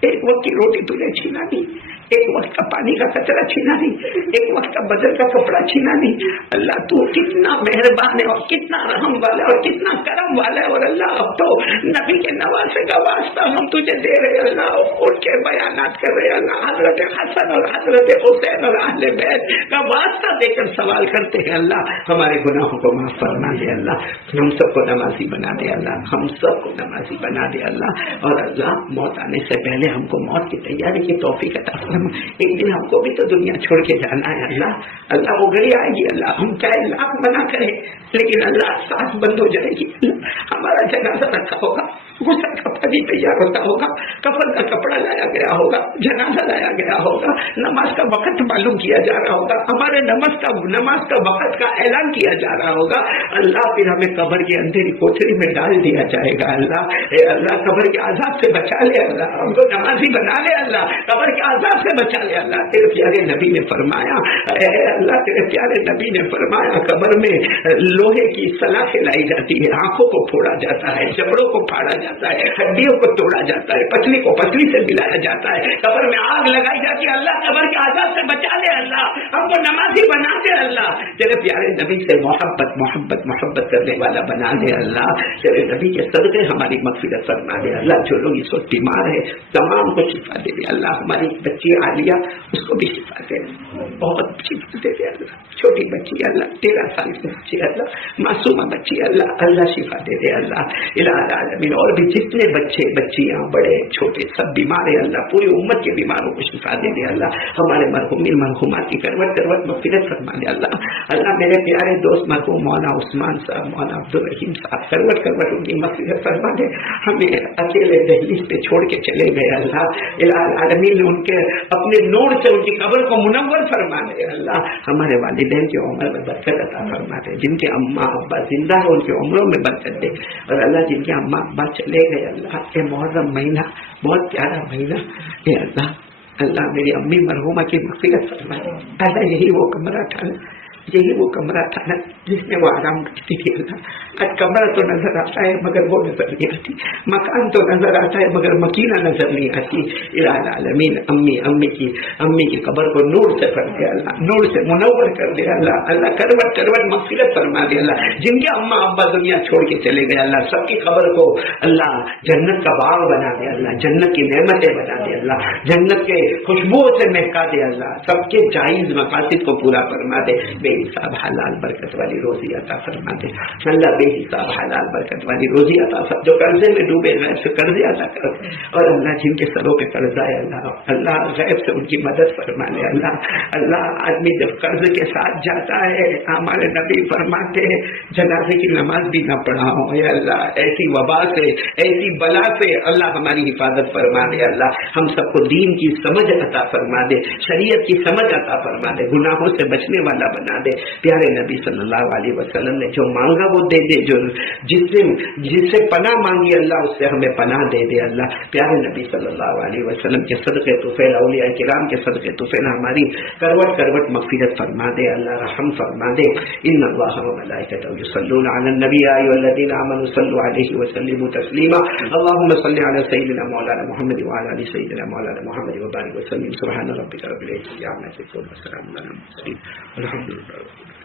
ایک وقت کی روٹی تم نے چھینا نہیں، ایک وقت کا پانی کا قطرہ چھینا نہیں، ایک وقت کا بدن کا کپڑا چھینا نہیں۔ اللہ تو کتنا مہربان ہے اور کتنا رحم والا ہے اور کتنا کرم والا ہے، اور اللہ اب تو نبی کے نواسے کا واسطہ ہم تجھے دے رہے، اللہ ان کے بیانات کر رہے، اللہ حضرت حسن اور حضرت حسین اور اہل بیت کا واسطہ دے کر سوال کرتے ہیں، اللہ ہمارے گناہوں کو معاف فرما دے، اللہ ہم سب کو نمازی بنا دے، اللہ ہم سب کو نمازی بنا دے، اللہ اور اللہ موت آنے سے پہلے ہم کو موت کی تیاری کی توفیق عطا فرما۔ ایک دن ہم کو بھی تو دنیا چھوڑ کے جانا ہے، اللہ اللہ وہ گھڑی آئے گی، اللہ ہم چاہے لاکھ منع کریں لیکن اللہ سانس بند ہو جائے گی، ہمارا جنازہ رکھا ہوگا، غسل کا پانی تیار ہوتا ہوگا، کفن کا کپڑا لایا گیا ہوگا، جنازہ لایا گیا ہوگا، نماز کا وقت معلوم کیا جا رہا ہوگا، ہمارے نماز کا وقت کا اعلان کیا جا رہا ہوگا، اللہ پھر ہمیں قبر کی اندھیری کوٹری میں ڈال دیا جائے گا، اللہ اے اللہ قبر کے عذاب سے بچا لے، اللہ ہم کو نمازی بنا لے، اللہ قبر کے عذاب سے بچا لے، اللہ تیرے پیارے نبی نے فرمایا، اے اللہ تیرے پیارے نبی نے فرمایا قبر میں لوہے کی سلاخیں لائی جاتی ہے، آنکھوں کو پھوڑا جاتا ہے، جبڑوں کو پھاڑا جاتا ہے، ہڈیوں کو توڑا جاتا ہے، پتلی کو پتلی سے ملایا جاتا ہے، قبر میں آگ لگائی جاتی ہے، اللہ قبر کے عذاب سے بچا لے، اللہ ہم کو نمازی بنا دے، اللہ تیرے پیارے نبی سے محبت محبت محبت کرنے والا بنا دے، اللہ تیرے نبی کے صدقے ہماری مغفرت فرما دے، اللہ جو لوگ اس وقت بیمار ہے تمام کو شفا دے دے، اللہ ہماری بچی عالیہ اس کو بھی شفا دے، بہت شفا دے دے، اللہ چھوٹی بچی اللہ 13 سال کی بچی اللہ معصومہ بچی اللہ اللہ شفا دے دے، اللہ الہ العالمین اور بھی جتنے بچے بچیاں بڑے چھوٹے سب بیمار ہیں، اللہ پوری امت کے بیماروں کو شفا دے دے، اللہ ہمارے مرحومین مرحومات کی کروٹ کروٹ مغفرت فرما دے، اللہ اللہ میرے پیارے دوست مرحوم مولانا عثمان صاحب مولانا عبدالرحیم صاحب کروٹ کروٹ ان کی مغفرت فرما دے، ہمیں اکیلے دہلیز پہ چھوڑ کے چلے گئے، اللہ الہ العالمین ان کے اپنے نور سے ان کی قبر کو منور فرما دے، اللہ ہمارے والدین کی عمر میں برکت عطا فرما دے، جن کے اماں ابا زندہ ہے ان کی عمروں میں برکت دے، اور اللہ جن کے اماں ابا چلے گئے اللہ کے محرم مہینہ بہت پیارا مہینہ اے اللہ اللہ میری امی مرحومہ کی مغفرت فرما دے، اللہ یہی وہ کمرہ تھا یہی وہ کمرہ تھا نا جس میں وہ آرام کرتی تھی، اللہ آج کمرہ تو نظر آتا ہے مگر وہ نظر نہیں آتی، مکان تو نظر آتا ہے مگر مکینہ نظر نہیں آتی، الہ العالمین امی کی قبر کو نور سے بھر دے، اللہ نور سے منور کر دے، اللہ اللہ کروٹ کروٹ مغفرت فرما دے، اللہ جن کے اماں ابا دنیا چھوڑ کے چلے گئے اللہ سب کی قبر کو اللہ جنت کا باغ بنا دے، اللہ جنت کی نعمتیں بنا دے، اللہ جنت کے خوشبو سے مہکا دے، اللہ سب کے جائز مقاصد کو پورا فرما دے، بے حساب حلال برکت والی روزی عطا فرما دے، اللہ بے حساب حلال برکت والی روزی عطا فرما، جو قرضے میں ڈوبے غیب سے قرضے عطا کر، اور اللہ جن کے سروں پہ قرضہ ہے اللہ غیب سے ان کی مدد فرما لے، اللہ آدمی جب قرض کے ساتھ جاتا ہے ہمارے نبی فرماتے ہیں جنازے کی نماز بھی نہ پڑھا ہو، اے اللہ ایسی وبا سے ایسی بلا سے اللہ ہماری حفاظت فرما دے، اللہ ہم سب کو دین کی سمجھ عطا فرما دے، شریعت کی سمجھ عطا فرما دے، گناہوں سے بچنے والا بنا دے. پیارے نبی صلی اللہ علیہ وسلم نے جو مانگا وہ دے دے, جو جس سے پناہ مانگی اللہ اس سے ہمیں پناہ دے دے اللہ. پیارے نبی صلی اللہ علیہ وسلم کے صدقے طفیل, اولیاء کرام کے صدقے طفیل ہماری کروٹ کروٹ مغفرت فرما دے اللہ, رحم فرما دے. ان اللہ و ملائکتہ یصلون علی النبی یا ایھا الذین آمنوا صلوا علیہ وسلموا تسلیما. اللهم صل علی سیدنا مولانا محمد وعلی آل سیدنا مولانا محمد وبارک وسلم. سبحان ربک رب العزة عما یصفون وسلام علی المرسلین والحمد للہ.